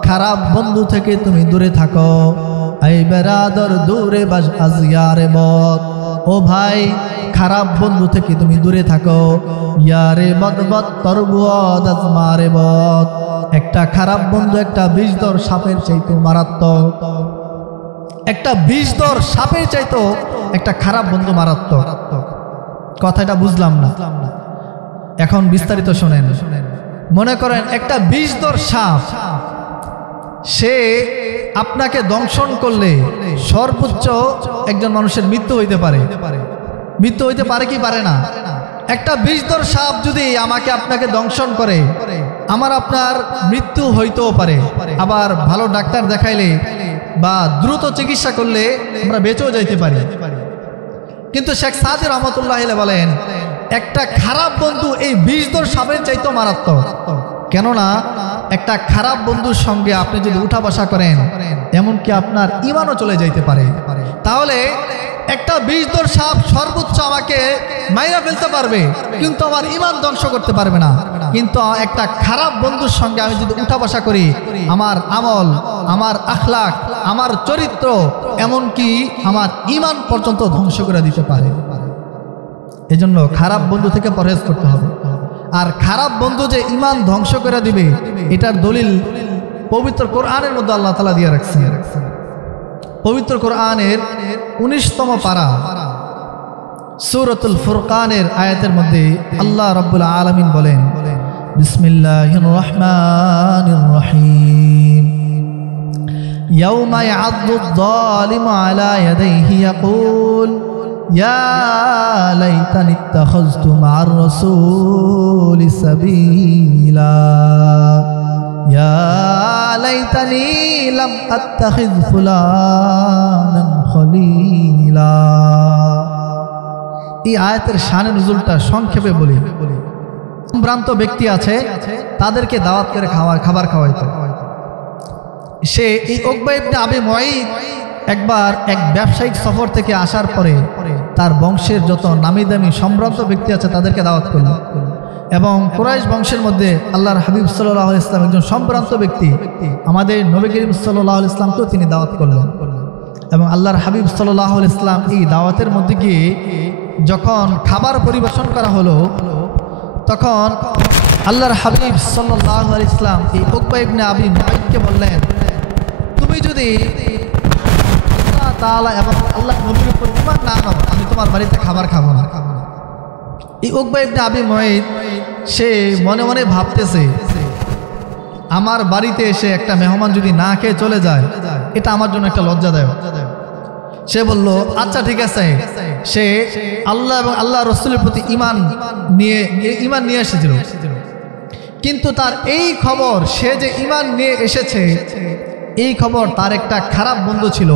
খারাপ বন্ধু থেকে তুমি দূরে থাকো। আই বেরাদর দূরে বাস আজ ইয়ারে বদ, ও ভাই খারাপ বন্ধু থেকে তুমি দূরে থাকো। ইয়ারে বদ বত্তর বুয়াদ আজ মারে বদ, একটা খারাপ বন্ধু একটা বিষধর সাপের চাইতে মারাত্মক, একটা বিষধর সাপের চাইতো একটা খারাপ বন্ধু মারাত্মক। কথাটা বুঝলাম না, এখন বিস্তারিত শোনেন। মনে করেন একটা বিষধর সাপ, সে আপনাকে দংশন করলে সর্বোচ্চ একজন মানুষের মৃত্যু হইতে পারে। মৃত্যু হইতে পারে কি পারে না? একটা বিষধর সাপ যদি আমাকে আপনাকে দংশন করে, আমার আপনার মৃত্যু হইতেও পারে, আবার ভালো ডাক্তার দেখাইলে বা দ্রুত চিকিৎসা করলে আমরা বেঁচেও যাইতে পারি। কিন্তু শেখ সাদি রহমতুল্লাহ বলেন একটা খারাপ বন্ধু এই বিষধর সাপের চাইতেও মারাত্মক। কেননা একটা খারাপ বন্ধুর সঙ্গে আপনি যদি উঠা বসা করেন, এমনকি আপনার ঈমানও চলে যাইতে পারে। তাহলে একটা বিষধর সাপ সর্বোচ্চ আমাকে মাইরা ফেলতে পারবে, কিন্তু আমার ঈমান ধ্বংস করতে পারবে না। কিন্তু একটা খারাপ বন্ধুর সঙ্গে আমি যদি উঠা বসা করি, আমার আমল, আমার আখলাক, আমার চরিত্র, এমনকি আমার ঈমান পর্যন্ত ধ্বংস করে দিতে পারে। এজন্য খারাপ বন্ধু থেকে পরহেজ করতে হবে। আর খারাপ বন্ধু যে ঈমান ধ্বংস করে দিবে, এটার দলিল পবিত্র কোরআনের মধ্যে আল্লাহ তাআলা দিয়ে রাখছেন। পবিত্র কোরআনের 19তম পারা সূরাতুল ফুরকানের আয়াতের মধ্যে আল্লাহ রাব্বুল আলামিন বলেন, বিসমিল্লাহির রহমানির রহিম, ইয়াউমা ইয়া'আদ্দুদ যালিমু আলা ইয়াদাইহি ইয়াকুল ইয়া লাইতানি ইত্তাখাযতু মা'আর রাসূলি সাবিলা, ইয়া লাইতানি লাম আত্তাখিয ফুলানান খলিলা। এই আয়াতের শানে নুজুলটা সংক্ষেপে বলি। ভ্রান্ত ব্যক্তি আছে, তাদেরকে দাওয়াত করে খাবার খাওয়াইতো। সে এই উকবা ইবনে আবি মুঈত একবার এক ব্যবসায়িক সফর থেকে আসার পরে তার বংশের যত নামি দামি সম্ভ্রান্ত ব্যক্তি আছে তাদেরকে দাওয়াত করল, এবং কুরাইশ বংশের মধ্যে আল্লাহর হাবিব সাল্লাল্লাহু আলাইহি ওয়াসাল্লাম একজন সম্ভ্রান্ত ব্যক্তি, আমাদের নবী করিম সাল্লাল্লাহু আলাইহি ওয়াসাল্লামকেও তিনি দাওয়াত করলেন। এবং আল্লাহর হাবিব সাল্লাল্লাহু আলাইহি ওয়াসাল্লাম এই দাওয়াতের মধ্যে গিয়ে যখন খাবার পরিবেশন করা হলো, তখন আল্লাহর হাবিব সাল্লাল্লাহু আলাইহি ওয়াসাল্লাম এই উকবা ইবনে আবি মুঈতকে বললেন, তুমি যদি আল্লাহ তাআলা এবং আল্লাহর নবীর উপর ঈমান না আনো, আমি তোমার বাড়িতে খাবার খাবো না। এই উকবা ইবনে আবি মুঈত সে মনে মনে ভাবতেছে, আমার বাড়িতে এসে একটা মেহমান যদি না খেয়ে চলে যায়, এটা আমার জন্য একটা লজ্জাদায়ক। সে বলল, আচ্ছা ঠিক আছে। সে আল্লাহ এবং আল্লাহ রাসূলের প্রতি ঈমান নিয়ে এসেছিল, কিন্তু তার এই খবর, সে যে ঈমান নিয়ে এসেছে, এই খবর তার একটা খারাপ বন্ধু ছিল।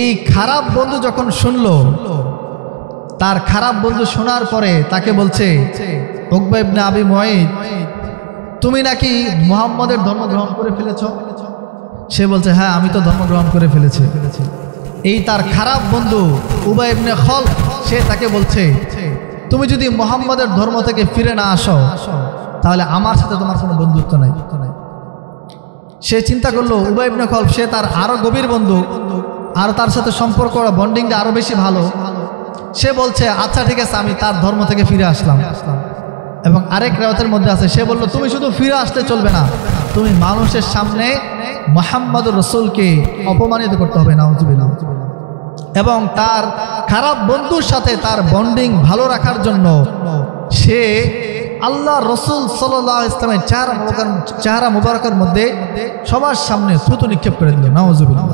এই খারাপ বন্ধু যখন শুনলো, তার খারাপ বন্ধু শোনার পরে তাকে বলছে, উকবা ইবনে আবি মুঈত, তুমি নাকি মুহাম্মদের ধর্ম গ্রহণ করে ফেলেছ? সে বলছে, হ্যাঁ আমি তো ধর্ম গ্রহণ করে ফেলেছি। এই তার খারাপ বন্ধু উবাই ইবনে খলফ, সে তাকে বলছে, তুমি যদি মুহাম্মদের ধর্ম থেকে ফিরে না আসো, তাহলে আমার সাথে তোমার কোনো বন্ধুত্ব নাই। সে চিন্তা করলো, উবাই ইবনে খলফ সে তার আরো গভীর বন্ধু, আর তার সাথে সম্পর্ক বন্ডিংটা আরো বেশি ভালো। সে বলছে, আচ্ছা ঠিক আছে, আমি তার ধর্ম থেকে ফিরে আসলাম। এবং আরেক রাওয়াতের মধ্যে আছে, সে বলল, তুমি শুধু ফিরে আসতে চলবে না, তুমি মানুষের সামনে মুহাম্মদুর রাসূলকে অপমানিত করতে হবে। নাউজুবিল্লাহ। এবং তার খারাপ বন্ধুর সাথে তার বন্ডিং ভালো রাখার জন্য সে আল্লাহ রসুল সাল্লাল্লাহু আলাইহি ওয়াসাল্লামের চেহারা মুবারকের মধ্যে সবার সামনে থুতু নিক্ষেপ করে দিল। নাউযুবিল্লাহ।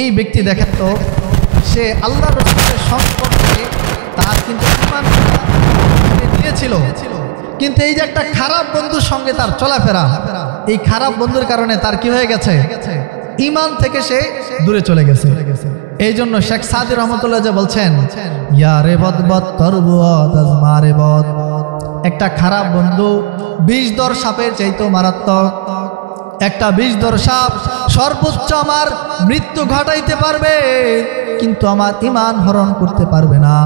এই ব্যক্তি দেখেন তো, সে আল্লাহ রসুলের সম্পর্কে তার কিন্তু ঈমান দিয়েছিল, কিন্তু এই যে একটা খারাপ বন্ধুর সঙ্গে তার চলাফেরা, এই খারাপ বন্ধুর কারণে তার কি হয়ে গেছে, ঈমান থেকে সে দূরে চলে গেছে। এই জন্য শেখ সাদি রহমতুল্লাহ যে বলছেন, ইয়া রে বদ তরবুদ আজমা রে বদ, একটা খারাপ বন্ধু বিষধর সাপের চাইতেও মারাত্মক। একটা বিষধর সাপ সর্বোচ্চ আমার মৃত্যু ঘটাইতে পারবে, কিন্তু আমার ঈমান হরণ করতে পারবে না।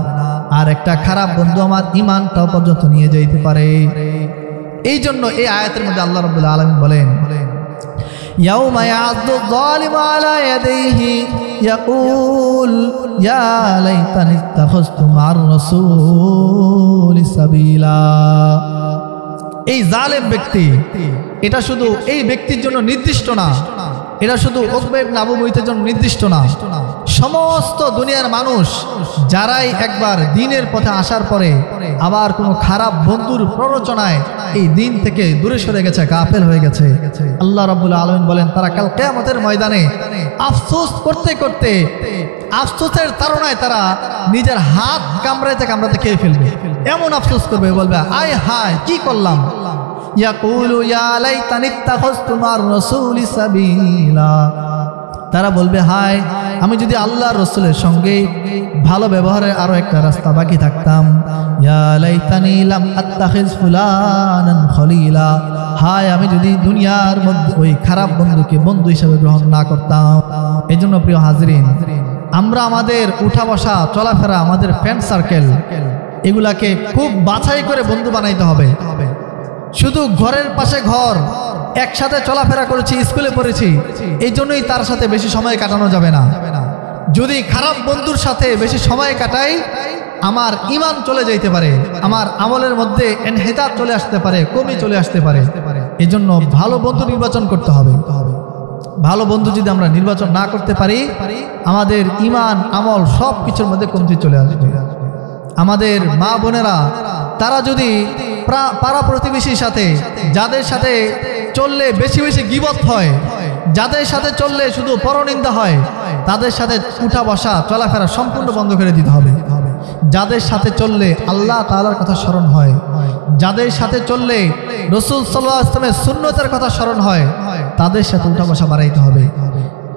আর একটা খারাপ বন্ধু আমার ঈমানটা পর্যন্ত নিয়ে যাইতে পারে। এই জন্য এই আয়াতের মধ্যে আল্লাহ রাব্বুল আলামিন বলেন, ইয়াউমা ইয়া'আদ্দু যালিমু আলা ইয়াদাইহি ইয়াকুল ইয়া লাইতানি ইত্তাখাযতু মা'আর রাসূলি সাবিলা। এই জালেম ব্যক্তি, এটা শুধু এই ব্যক্তির জন্য নির্দিষ্ট না, এটা শুধু উকবা ইবনে আবু মুইতের জন্য নির্দিষ্ট না, সমস্ত দুনিয়ার মানুষ যারাই একবার দ্বীনের পথে আসার পরে আবার কোনো খারাপ বন্ধুর প্ররোচনায় এই দ্বীন থেকে দূরে সরে গেছে, গাফেল হয়ে গেছে, আল্লাহ রাব্বুল আলামিন বলেন তারা কাল কিয়ামতের ময়দানে আফসোস করতে করতে, আফসোসের তাড়নায় তারা নিজের হাত কামড়াইতে কামড়াতে খেয়ে ফেলবে। এমন আফসোস করবে, বলবে আয় হায় কি করলাম। ইয়াকুলু ইয়া লাইতানি ইত্তাখাযতু মা'আর রাসূলি সাবিলা, তারা বলবে হায় আমি যদি আল্লাহর রাসূলের সঙ্গে ভালো ব্যবহারের আরো একটা রাস্তা বাকি থাকতাম। ইয়া লাইতানি লাম আত্তাখিজ ফুলানান খলিলা, হায় আমি যদি দুনিয়ার মধ্যে ওই খারাপ বন্ধুকে বন্ধু হিসেবে গ্রহণ না করতাম। এই জন্য প্রিয় হাজরিন, আমরা আমাদের উঠা বসা চলাফেরা, আমাদের ফ্রেন্ড সার্কেল, এগুলাকে খুব বাছাই করে বন্ধু বানাইতে হবে। শুধু ঘরের পাশে ঘর একসাথে চলাফেরা করেছি, স্কুলে পড়েছি, এই জন্যই তার সাথে বেশি সময় কাটানো যাবে না। যদি খারাপ বন্ধুর সাথে বেশি সময় কাটাই, আমার ঈমান চলে যাইতে পারে, আমার আমলের মধ্যে ইনহিতাত চলে আসতে পারে, কমি চলে আসতে পারে। এই জন্য ভালো বন্ধু নির্বাচন করতে হবে। ভালো বন্ধু যদি আমরা নির্বাচন না করতে পারি, আমাদের ঈমান আমল সব কিছুর মধ্যে কমতি চলে আসবে। আমাদের মা বোনেরা তারা যদি পাড়া প্রতিবেশীর সাথে, যাদের সাথে চললে বেশি বেশি গীবত হয়, যাদের সাথে চললে শুধু পরনিন্দা হয়, তাদের সাথে উঠা বসা চলাফেরা সম্পূর্ণ বন্ধ করে দিতে হবে। যাদের সাথে চললে আল্লাহ তাআলার কথা স্মরণ হয়, যাদের সাথে চললে রাসূল সাল্লাল্লাহু আলাইহি ওয়াসাল্লামের সুন্নতের কথা স্মরণ হয়, তাদের সাথে উঠা বসা বাড়াইতে হবে।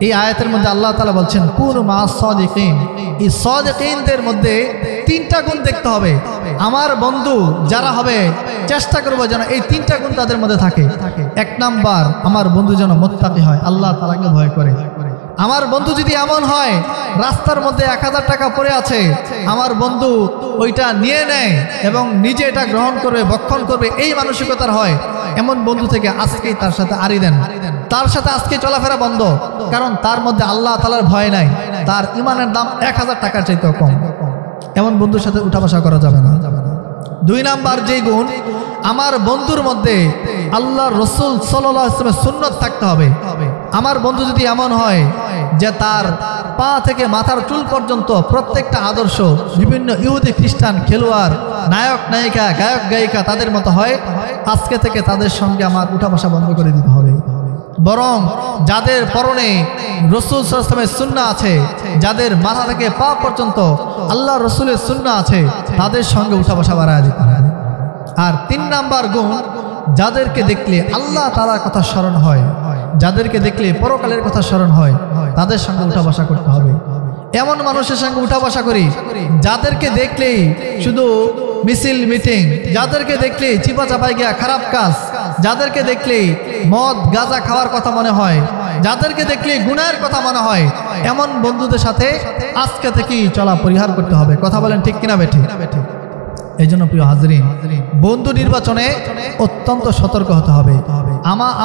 এই আয়াতের মধ্যে আল্লাহ তাআলা বলছেন কুনু মা'আস সাদিকিন। এই সাদিকিনদের মধ্যে তিনটা গুণ দেখতে হবে। আমার বন্ধু যারা হবে, চেষ্টা করবো যেন এই তিনটা গুণ তাদের মধ্যে থাকে। এক নাম্বার, আমার বন্ধু যেন মুত্তাকি হয়, আল্লাহ তাআলাকে ভয় করে। আমার বন্ধু যদি এমন হয়, রাস্তার মধ্যে 1000 টাকা পড়ে আছে, আমার বন্ধু ওইটা নিয়ে নেয় এবং নিজে এটা গ্রহণ করবে, ভক্ষণ করবে, এই মানসিকতার হয়, এমন বন্ধু থেকে আজকেই তার সাথে আড়ি দেন, তার সাথে আজকে চলাফেরা বন্ধ। কারণ তার মধ্যে আল্লাহ তাআলার ভয় নাই, তার ঈমানের দাম 1000 টাকার চাইতেও কম। এমন বন্ধুর সাথে উঠা বসা করা যাবে না। দুই নাম্বার যে গুণ, আমার বন্ধুর মধ্যে আল্লাহর রাসূল সাল্লাল্লাহু আলাইহি ওয়াসাল্লামের সুন্নাত থাকতে হবে। আমার বন্ধু যদি এমন হয় যে তার পা থেকে মাথার চুল পর্যন্ত প্রত্যেকটা আদর্শ বিভিন্ন ইহুদি খ্রিস্টান খেলোয়াড়, নায়ক নায়িকা, গায়ক গায়িকা তাদের মতো হয়, আজকে থেকে তাদের সঙ্গে আমার উঠা বসা বন্ধ করে দিতে হবে। বরং যাদের পরনে রাসূল সাল্লাল্লাহু আলাইহি ওয়াসাল্লামের সুন্নাহ আছে, যাদের মাথা থেকে পা পর্যন্ত আল্লাহ রাসূলের সুন্নাহ আছে, তাদের সঙ্গে উঠা বসা বাড়ায় দিতে হবে। আর তিন নাম্বার গুণ, যাদেরকে দেখলে আল্লাহ তাআলার কথা স্মরণ হয়, যাদেরকে দেখলে পরকালের কথা স্মরণ হয়, তাদের সঙ্গে উঠা বসা করতে হবে। এমন মানুষের সঙ্গে উঠা বসা করি যাদেরকে দেখলেই শুধু মিছিল মিটিং, যাদেরকে দেখলেই চিপা চাপাই গিয়া খারাপ কাজ, যাদেরকে দেখলেই মদ গাঁজা খাওয়ার কথা মনে হয়, যাদেরকে দেখলেই গুনাহের কথা মনে হয়, এমন বন্ধুদের সাথে আজকে থেকেই চলা পরিহার করতে হবে। কথা বলেন ঠিক কিনা বেঠিক? এই জন্য প্রিয় হাজরিন, বন্ধু নির্বাচনে অত্যন্ত সতর্ক হতে হবে।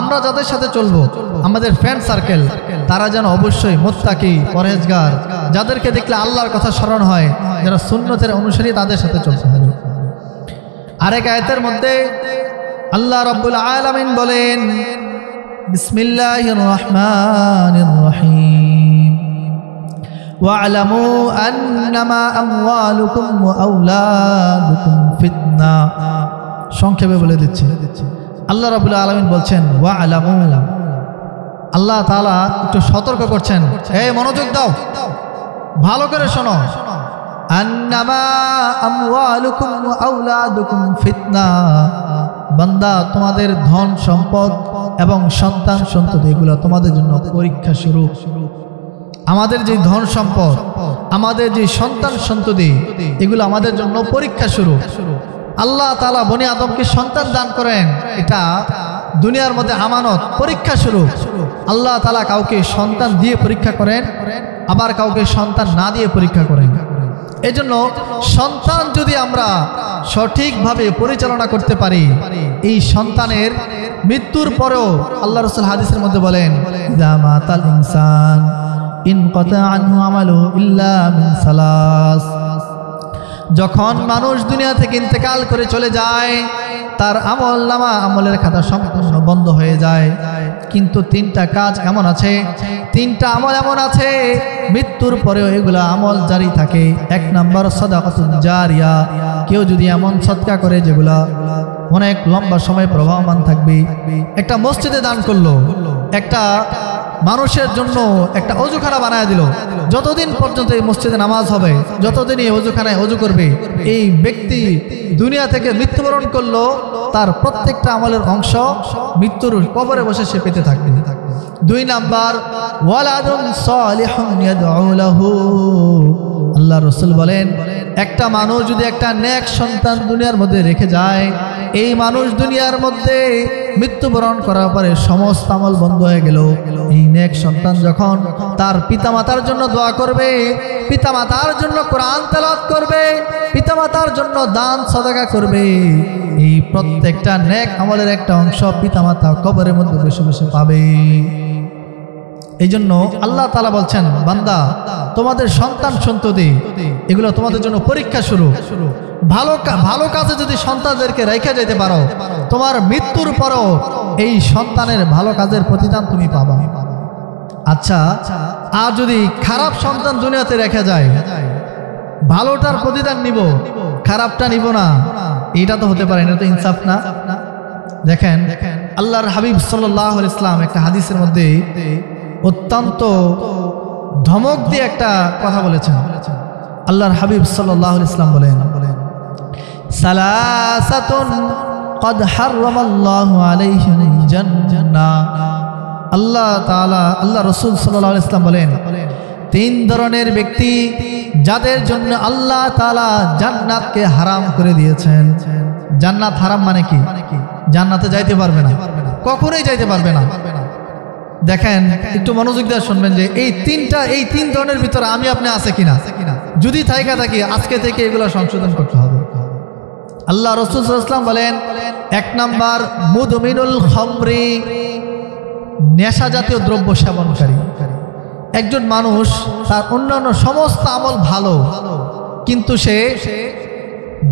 আমরা যাদের সাথে চলবো, আমাদের ফ্রেন্ড সার্কেল, তারা যেন অবশ্যই মুত্তাকি, পরহেজগার, যাদেরকে দেখলে আল্লাহর কথা স্মরণ হয়, যারা সুন্নতের অনুসারী, তাদের সাথে চলতে হবে। আরেক আয়াতের মধ্যে আল্লাহ রাব্বুল আলামিন বলেন, বিসমিল্লাহির রহমানির রহিম, ওয়া'লামু আন্নামা আমওয়ালুকুম ওয়া আওলাদুকুম ফিতনা। সংক্ষেপে বলে দিচ্ছি, আল্লাহ রাব্বুল আলামিন বলছেন ওয়া'লামু, আল্লাহ তাআলা একটু সতর্ক করছেন, এই মনোযোগ দাও, ভালো করে শোনো, আন্নামা আমওয়ালুকুম ওয়া আওলাদুকুম ফিতনা, বান্দা তোমাদের ধন সম্পদ এবং সন্তান সন্ততি এগুলো তোমাদের জন্য পরীক্ষা শুরু। আমাদের যে ধন সম্পদ, আমাদের যে সন্তান সন্ততি এগুলো আমাদের জন্য পরীক্ষা শুরু। আল্লাহ তাআলা বনি আদমকে সন্তান দান করেন, এটা দুনিয়ার মধ্যে আমানত, পরীক্ষা শুরু। আল্লাহ তাআলা কাউকে সন্তান দিয়ে পরীক্ষা করেন, আবার কাউকে সন্তান না দিয়ে পরীক্ষা করেন। এজন্য সন্তান যদি আমরা সঠিকভাবে পরিচালনা করতে পারি, এই সন্তানের মৃত্যুর পরেও আল্লাহ রাসূল হাদিসের মধ্যে বলেন, ইযা মাতাল ইনসান ইনকাতা আনহু আমালু ইল্লা মিন সালাস, যখন মানুষ দুনিয়া থেকে ইন্তেকাল করে চলে যায় তার আমল নামা, আমলের খাতা সম্পূর্ণ বন্ধ হয়ে যায়। কিন্তু তিনটা কাজ এমন আছে, তিনটা আমল এমন আছে মৃত্যুর পরেও এগুলা আমল জারি থাকে। এক নাম্বার সাদাকাতুন জারিয়া, কেউ যদি এমন সদকা করে যেগুলা অনেক লম্বা সময় প্রবাহমান থাকবে। একটা মসজিদে দান করলো, একটা মানুষের জন্য একটা অজুখানা বানায় দিল, যতদিন পর্যন্ত এই মসজিদে নামাজ হবে, যতদিন এই অজুখানায় অজু করবে, এই ব্যক্তি দুনিয়া থেকে মৃত্যুবরণ করলো, তার প্রত্যেকটা আমলের অংশ মৃত্যুর কবরে বসে সে পেতে থাকবে। দুই নাম্বার ওয়ালাদুন সালিহুন ইয়াদউ লাহু, আল্লাহ রাসূল বলেন একটা মানুষ যদি একটা নেক সন্তান দুনিয়ার মধ্যে রেখে যায়, এই মানুষ দুনিয়ার মধ্যে মৃত্যুবরণ করার পরে সমস্ত আমল বন্ধ হয়ে গেল। এই নেক সন্তান যখন তার পিতামাতার জন্য দোয়া করবে, পিতামাতার জন্য কোরআন তেলাওয়াত করবে, পিতামাতার জন্য দান সাদাকা করবে, এই প্রত্যেকটা নেক আমলের একটা অংশ পিতামাতা কবরের মধ্যে বসে বসে পাবে। এই জন্য আল্লাহ তাআলা বলছেন, বান্দা তোমাদের সন্তান সন্ততি এগুলো তোমাদের জন্য পরীক্ষা শুরু। ভালো কাজে যদি সন্তানদেরকে রেখে যেতে পারো, তোমার মৃত্যুর পরও এই সন্তানের ভালো কাজের প্রতিদান তুমি পাবা। আচ্ছা, আর যদি খারাপ সন্তান দুনিয়াতে রেখে যায়, ভালোটার প্রতিদান নিব, খারাপটা নিব না, এটা তো হতে পারে না, এটা তো ইনসাফ না। দেখেন আল্লাহর হাবিব সাল্লাল্লাহু আলাইহি ওয়াসাল্লাম একটা হাদিসের মধ্যে অত্যন্ত ধমক দিয়ে একটা কথা বলেছেন। আল্লাহর হাবিব সাল্লাল্লাহু আলাইহি ওয়াসাল্লাম বলেন, সালাসাতুন ক্বাদ হারামাল্লাহু আলাইহিল জান্নাহ, আল্লাহ তাআলা, আল্লাহ রাসূল সাল্লাল্লাহু আলাইহি ওয়াসাল্লাম বলেন, তিন ধরনের ব্যক্তি যাদের জন্য আল্লাহ তাআলা জান্নাতকে হারাম করে দিয়েছেন। জান্নাত হারাম মানে কি? জান্নাতে যাইতে পারবে না, কখনোই যাইতে পারবে না। দেখেন একটু মনোযোগ দিয়ে শুনবেন যে এই তিন ধরনের ভিতরে আমি আপনি আছে কিনা। যদি থাকি আজকে থেকে এগুলো সংশোধন করতে হবে। আল্লাহ রাসূল সাল্লাল্লাহু আলাইহি ওয়াসাল্লাম বলেন, এক নাম্বার মুদমিনুল খামরি, নেশা জাতীয় দ্রব্য সেবনকারী। একজন মানুষ তার অন্যান্য সমস্ত আমল ভালো, কিন্তু সে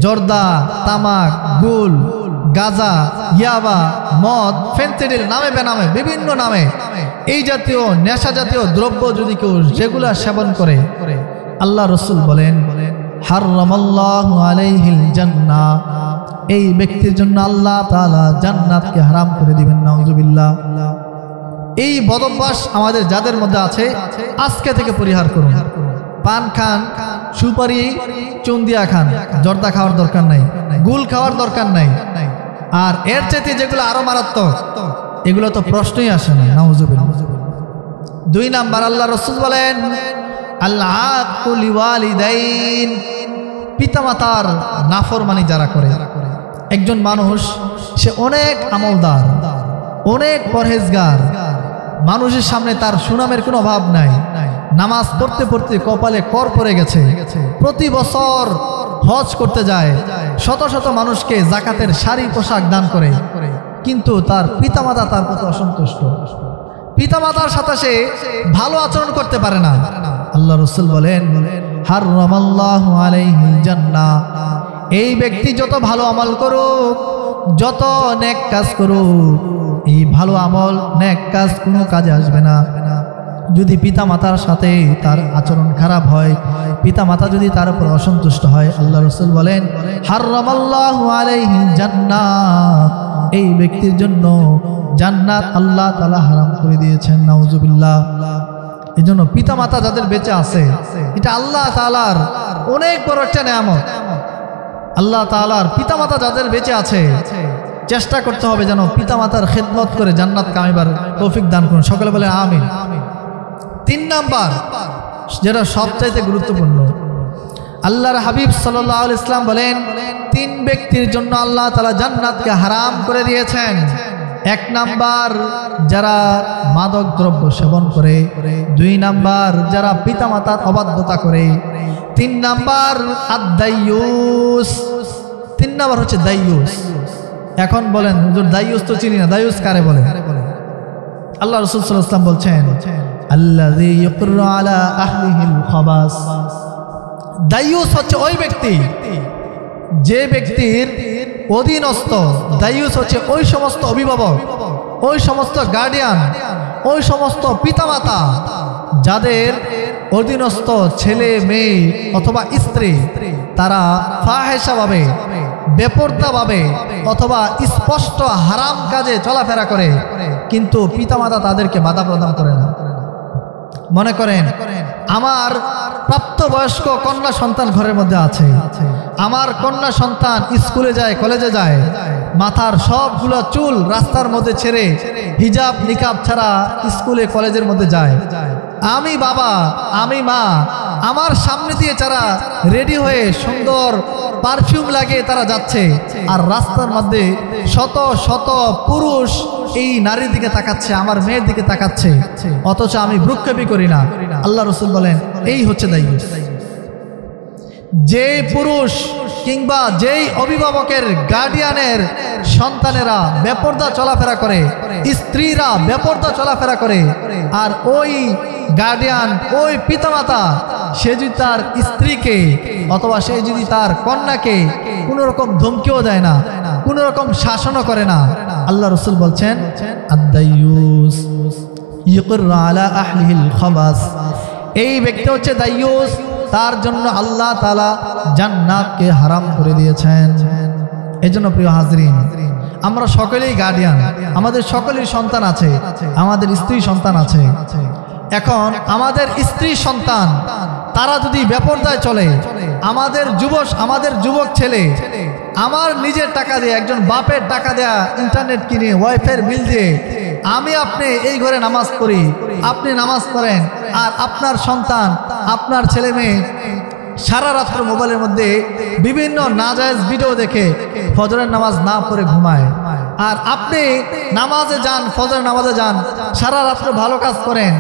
জর্দা, তামাক, গুল, গাঁজা, ইয়াবা, মদ, ফেন্সিডিল, নামে বেনামে বিভিন্ন নামে এই জাতীয় নেশা জাতীয় দ্রব্য যদি কেউ রেগুলার সেবন করে, আল্লাহ রাসূল বলেন হারামাল্লাহু আলাইহিল জান্নাহ, এই ব্যক্তির জন্য আল্লাহ তাআলা জান্নাতকে হারাম করে দিবেন। নাউযুবিল্লাহ। এই বদভ্যাস আমাদের যাদের মধ্যে আছে আজকে থেকে পরিহার করুন। পান খান, সুপারি চন্দিয়া খান, জর্দা খাওয়ার দরকার নাই, গুল খাওয়ার দরকার নাই। আর এর চাইতে যেগুলো আরো মারাত্মক, এগুলো তো প্রশ্নই আসে না। নাউযুবিল্লাহ। দুই নাম্বার আল্লাহ রাসূল বলেন আল-আক্কু লিওয়ালিদাইন, পিতামাতার নাফরমানি যারা করে। একজন মানুষ সে অনেক আমলদার, অনেক পরহেজগার, মানুষের সামনে তার সুনামের কোনো অভাব নাই, নামাজ পড়তে পড়তে কপালে কর পড়ে গেছে, প্রতি বছর হজ করতে যায়, শত শত মানুষকে যাকাতের শাড়ি পোশাক দান করে, কিন্তু তার পিতামাতা তার প্রতি অসন্তুষ্ট, পিতামাতার সাথে সে ভালো আচরণ করতে পারে না। আল্লাহ রাসূল বলেন হারামাল্লাহু আলাইহিল জান্নাহ, এই ব্যক্তি যত ভালো আমল করুক, যত নেক কাজ করুক, এই ভালো আমল নেক কাজ কোনো কাজে আসবে না। যদি পিতামাতার সাথে তার আচরণ খারাপ হয়, পিতামাতা যদি তার উপর অসন্তুষ্ট হয়, আল্লাহ রাসূল বলেন হারামাল্লাহু আলাইহিল জান্নাত, এই ব্যক্তির জন্য জান্নাত আল্লাহ তাআলা হারাম করে দিয়েছেন। নাউজুবিল্লাহ। এজন্য পিতামাতা যাদের বেঁচে আছে, এটা আল্লাহ তাআলার অনেক বড় একটা নেয়ামত। আল্লাহ তাআলার পিতামাতা যাদের বেঁচে আছে, চেষ্টা করতে হবে যেন পিতামাতার খেদমত করে জান্নাত কামাইবার তৌফিক দান করুন। সকলে বলেন আমিন। 3 নাম্বার, যেটা সবচাইতে গুরুত্বপূর্ণ, আল্লাহর হাবিব সাল্লাল্লাহু আলাইহি ওয়াসাল্লাম বলেন 3 ব্যক্তির জন্য আল্লাহ তাআলা জান্নাতকে হারাম করে দিয়েছেন। 1 নাম্বার, যারা মাদক দ্রব্য সেবন করে। 2 নাম্বার, যারা পিতামাতার অবাধ্যতা করে। 3 নাম্বার আদ-দাইয়ুস। 3 নাম্বার হচ্ছে দাইয়ুস। এখন বলেন হুজুর দাইয়ুস তো চিনি না, দাইয়ুস কারে বলে? আল্লাহ রাসূল সাল্লাল্লাহু আলাইহি ওয়াসাল্লাম বলছেন আল্লাযী ইয়াকরু আলা আহলিহিল খাবাস। দাইয়ুস হচ্ছে ওই ব্যক্তি যে ব্যক্তির অধীনস্থ, দাইয়ুস হচ্ছে ওই সমস্ত অভিভাবক, ওই সমস্ত গার্ডিয়ান, ওই সমস্ত পিতামাতা যাদের অধীনস্থ ছেলে মেয়ে অথবা স্ত্রী তারা ফাহেশাভাবে, বেপরদাভাবে অথবা স্পষ্ট হারাম কাজে চলাফেরা করে, কিন্তু পিতামাতা তাদেরকে বাধা প্রদান করে না। মনে করেন আমার প্রাপ্তবয়স্ক কন্যা সন্তান ঘরের মধ্যে আছে, আমার কন্যা সন্তান স্কুলে যায়, কলেজে যায়, মাথার সবগুলো চুল রাস্তার মধ্যে ছেড়ে হিজাব নিকাব ছাড়া স্কুলে কলেজের মধ্যে যায়। আমি বাবা, আমি মা, আমার সামনে দিয়ে যারা রেডি হয়ে সুন্দর পারফিউম লাগিয়ে তারা যাচ্ছে, আর রাস্তার মধ্যে শত শত পুরুষ এই নারীর দিকে তাকাচ্ছে, আমার মেয়ের দিকে তাকাচ্ছে, অথচ আমি ভ্রুক্ষেপই করি না। আল্লাহ রাসূল বলেন এই হচ্ছে দাইয়ুস। যে পুরুষ কিংবা যেই অভিভাবকের গার্ডিয়ানের সন্তানেরা বেপরদা চলাফেরা করে, স্ত্রীরা বেপরদা চলাফেরা করে, আর ওই গার্ডিয়ান, ওই পিতামাতা সে যদি তার স্ত্রীকে অথবা সে যদি তার কন্যাকে কোনো রকম ধমকিও দেয় না, কোনো রকম শাসনও করে না, আল্লাহ রাসূল বলছেন আদ-দাইয়ুস ইয়াকরু আলা আহলিহিল খাবাস, এই ব্যক্তি হচ্ছে দাইয়ুস, তার জন্য আল্লাহ তাআলা জান্নাতকে হারাম করে দিয়েছেন। এজন্য প্রিয় হাজরিন, আমরা সকলেই গার্ডিয়ান, আমাদের সকলের সন্তান আছে, আমাদের স্ত্রী সন্তান আছে। এখন আমাদের স্ত্রী সন্তান তারা যদি বেপরদায় চলে, আমাদের যুবক ছেলে আমার নিজের টাকা দিয়ে, একজন বাপের টাকা দেয়া ইন্টারনেট কিনে, ওয়াইফাই বিল দিয়ে আমি আপনি এই ঘরে নামাজ পড়ি, আপনি নামাজ পড়েন, আর আপনার সন্তান, আপনার ছেলে মেয়ে সারা রাত্র মোবাইলের মধ্যে বিভিন্ন নাজায়েজ ভিডিও দেখে ফজরের নামাজ না পড়ে ঘুমায়, আর আপনি নামাজে যান, ফজরের নামাজে যান, সারা রাত্র ভালো কাজ করেন,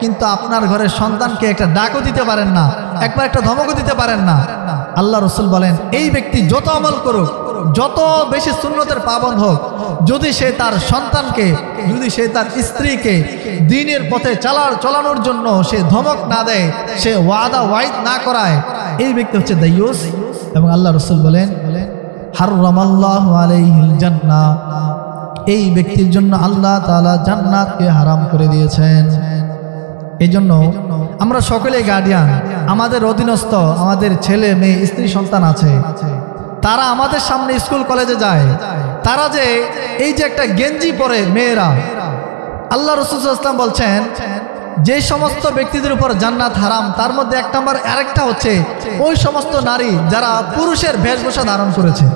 কিন্তু আপনার ঘরের সন্তানকে একটা ডাকও দিতে পারেন না, একবার একটা ধমকও দিতে পারেন না। আল্লাহ রাসূল বলেন এই ব্যক্তি যত আমল করুক, যত বেশি সুন্নতের পাবন্দ হোক, যদি সে তার সন্তানকে, যদি সে তার স্ত্রীকে দ্বীনের পথে চালানোর জন্য সে ধমক না দেয়, সে ওয়াইদ না করায়, এই ব্যক্তি হচ্ছে দাইয়ুস। এবং আল্লাহ রাসূল বলেন হারামাল্লাহু আলাইহিল জান্নাহ, এই ব্যক্তির জন্য আল্লাহ তাআলা জান্নাতকে হারাম করে দিয়েছেন। এই জন্য আমরা সকলেই গার্ডিয়ান, আমাদের অধীনস্থ আমাদের ছেলে মেয়ে স্ত্রী সন্তান আছে, তারা আমাদের সামনে স্কুল কলেজে যায়, তারা যে এই যে একটা গেঞ্জি পরে মেয়েরা, আল্লাহ রাসূল সাল্লাল্লাহু আলাইহি ওয়াসাল্লাম বলছেন যে সমস্ত ব্যক্তিদের উপর জান্নাত হারাম, তার মধ্যে 1 নম্বর, আরেকটা হচ্ছে ওই সমস্ত নারী যারা পুরুষের বেশভূষা ধারণ করেছে।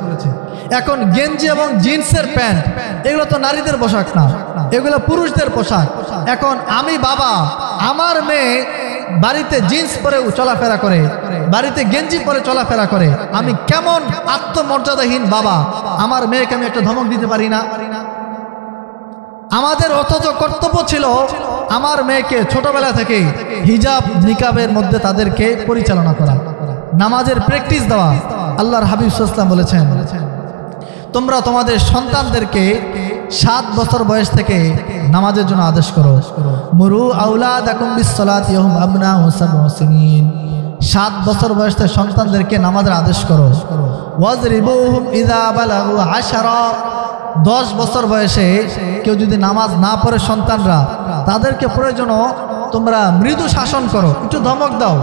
এখন গেঞ্জি এবং জিন্সের প্যান্ট এগুলো তো নারীদের পোশাক না, এগুলো পুরুষদের পোশাক। এখন আমি বাবা, আমার মেয়ে বাড়িতে জিন্স পরে চলাফেরা করে, বাড়িতে গেঞ্জি পরে চলাফেরা করে, আমি কেমন আত্মমর্যাদাহীন বাবা, আমার মেয়েকে আমি একটা ধমক দিতে পারি না? আমাদের অথচ কর্তব্য ছিল আমার মেয়েকে ছোটবেলা থেকে হিজাব নিকাবের মধ্যে তাদেরকে পরিচালনা করা, নামাজের প্র্যাকটিস দেওয়া। আল্লাহর হাবিব সাল্লাল্লাহু আলাইহি ওয়াসাল্লাম বলেছেন তোমরা তোমাদের সন্তানদেরকে 7 বছর বয়স থেকে নামাজের জন্য আদেশ করো। মুরু আওলাদাকুম বিসসালাতি ওয়া হুম আবনাউ 7 সিনিন, 7 বছর বয়স থেকে সন্তানদেরকে নামাজের আদেশ করো। ওয়াজরিবুহুম ইযা বালাগু 10, 10 বছর বয়সে কেউ যদি নামাজ না পড়ে সন্তানরা, তাদেরকে প্রয়োজন তোমরা মৃদু শাসন করো, একটু ধমক দাও,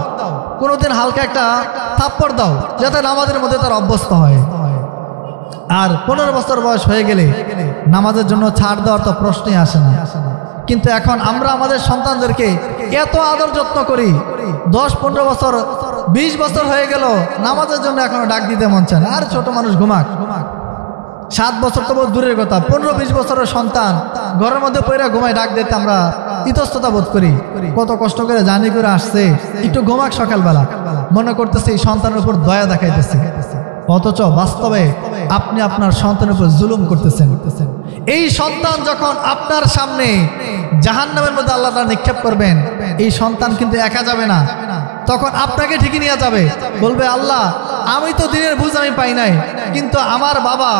কোনোদিন হালকা একটা থাপ্পড় দাও, যাতে নামাজের মধ্যে তার অভ্যস্ত হয়। আর 15 বছর বয়স হয়ে গেলে নামাজের জন্য ছাড় দেওয়ার তো প্রশ্নই আসে না। কিন্তু এখন আমরা আমাদের সন্তানদেরকে এত আদর যত্ন করি, 10-15 বছর 20 বছর হয়ে গেল, নামাজের জন্য এখনো ডাক দিতে মন চায় না। আর ছোট মানুষ ঘুমাক, 7 বছর তো দূরের কথা, 15-20 বছরের সন্তান ঘরের মধ্যে পয়রা ঘুমায়, ডাক দিতে আমরা ইতস্ততা বোধ করি। কত কষ্ট করে জার্নি করে আসছে, একটু ঘুমাক সকালবেলা, মনে করতেছে এই সন্তানের উপর দয়া দেখাইতেছে। অথচ বাস্তবে আপনি আপনার সন্তানের উপর জুলুম করতেছেন। এই সন্তান যখন আপনার সামনে জাহান্নামের মধ্যে আল্লাহ তাআলা নিক্ষেপ করবেন, এই সন্তান কিন্তু একা যাবে না, তখন আপনাকে ঠিকই নিয়ে যাবে, বলবে আল্লাহ আমি তো দিনের বুঝ আমি পাই নাই, কিন্তু আমার বাবা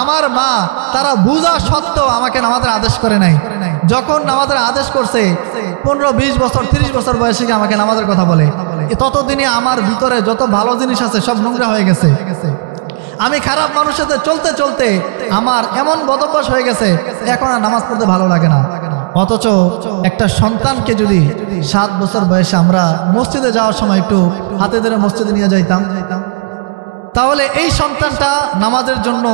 আমার মা তারা বুঝা সত্ত্বেও আমাকে নামাজের আদেশ করে নাই। যখন নামাজের আদেশ করছে 15-20 বছর 30 বছর বয়সে আমাকে নামাজের কথা বলে, ততদিনে আমার ভিতরে যত ভালো জিনিস আছে সব নোংরা হয়ে গেছে। আমি খারাপ মানুষের সাথে চলতে চলতে আমার এমন বদভ্যাস হয়ে গেছে, এখন আর নামাজ পড়তে ভালো লাগে না। অথচ একটা সন্তানকে যদি 7 বছর বয়সে আমরা মসজিদে যাওয়ার সময় একটু হাতে ধরে মসজিদে নিয়ে যাইতাম, তাহলে এই সন্তানটা নামাজের জন্য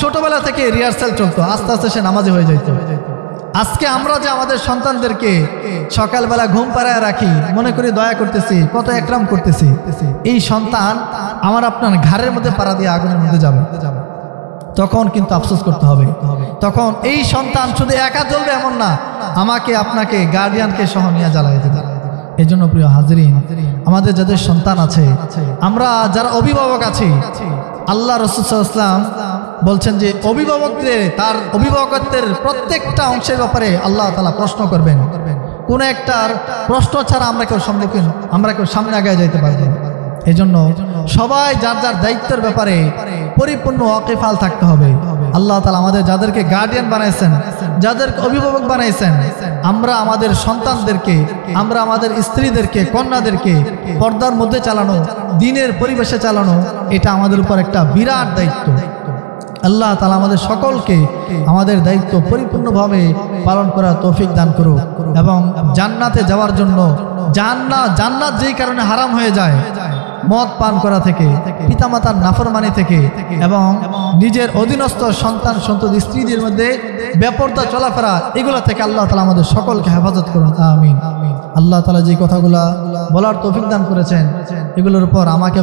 ছোটবেলা থেকে রিহার্সাল চলতো, আস্তে আস্তে সে নামাজি হয়ে যাইত। আজকে আমরা যে আমাদের সন্তানদেরকে সকালবেলা ঘুম পাড়ায় রাখি, মনে করি দয়া করতেছি, কত একরাম করতেছি, এই সন্তান আমার আপনার ঘাড়ের মধ্যে পাড়া দিয়ে আগুনের মধ্যে যাবে, তখন কিন্তু আফসোস করতে হবে। তখন এই সন্তান শুধু একা জ্বলবে এমন না, আমাকে আপনাকে গার্ডিয়ানকে সহ নিয়ে জ্বালাই দেবে। এই জন্য প্রিয় হাজরিন, আমাদের যাদের সন্তান আছে, আমরা যারা অভিভাবক আছি, আল্লাহ রাসূল সাল্লাল্লাহু আলাইহি ওয়াসাল্লাম বলছেন যে অভিভাবকদের তার অভিভাবকত্বের প্রত্যেকটা অংশের ব্যাপারে আল্লাহ তাআলা প্রশ্ন করবেন। কোন একটার প্রশ্ন ছাড়া আমরা কেউ সামনে আগায় যাইতে পারবো না। এই জন্য সবাই যার যার দায়িত্বের ব্যাপারে পরিপূর্ণ ওয়াকিফাল থাকতে হবে। আল্লাহ তাআলা আমাদের যাদেরকে গার্ডিয়ান বানাইছেন, যাদেরকে অভিভাবক বানাইছেন, আমরা আমাদের সন্তানদেরকে, আমরা আমাদের স্ত্রীদেরকে, কন্যাদেরকে পর্দার মধ্যে চালানো, দ্বীনের পরিবেশে চালানো, এটা আমাদের উপর একটা বিরাট দায়িত্ব। আল্লাহ তাআলা আমাদের সকলকে আমাদের দায়িত্ব পরিপূর্ণভাবে পালন করার তৌফিক দান করুক এবং জান্নাতে যাওয়ার জন্য, জান্নাত যেই কারণে হারাম হয়ে যায়, মদ পান করা থেকে, পিতামাতার নাফরমানি থেকে এবং নিজের অধীনস্থ সন্তান সন্ততি স্ত্রীদের মধ্যে বেপরদা চলাফেরা, এগুলো থেকে আল্লাহ তাআলা আমাদের সকলকে হেফাজত করুন, আমিন। আল্লাহ তাআলা যে কথাগুলা বলার তৌফিক দান করেছেন, এগুলোর উপর আমাকে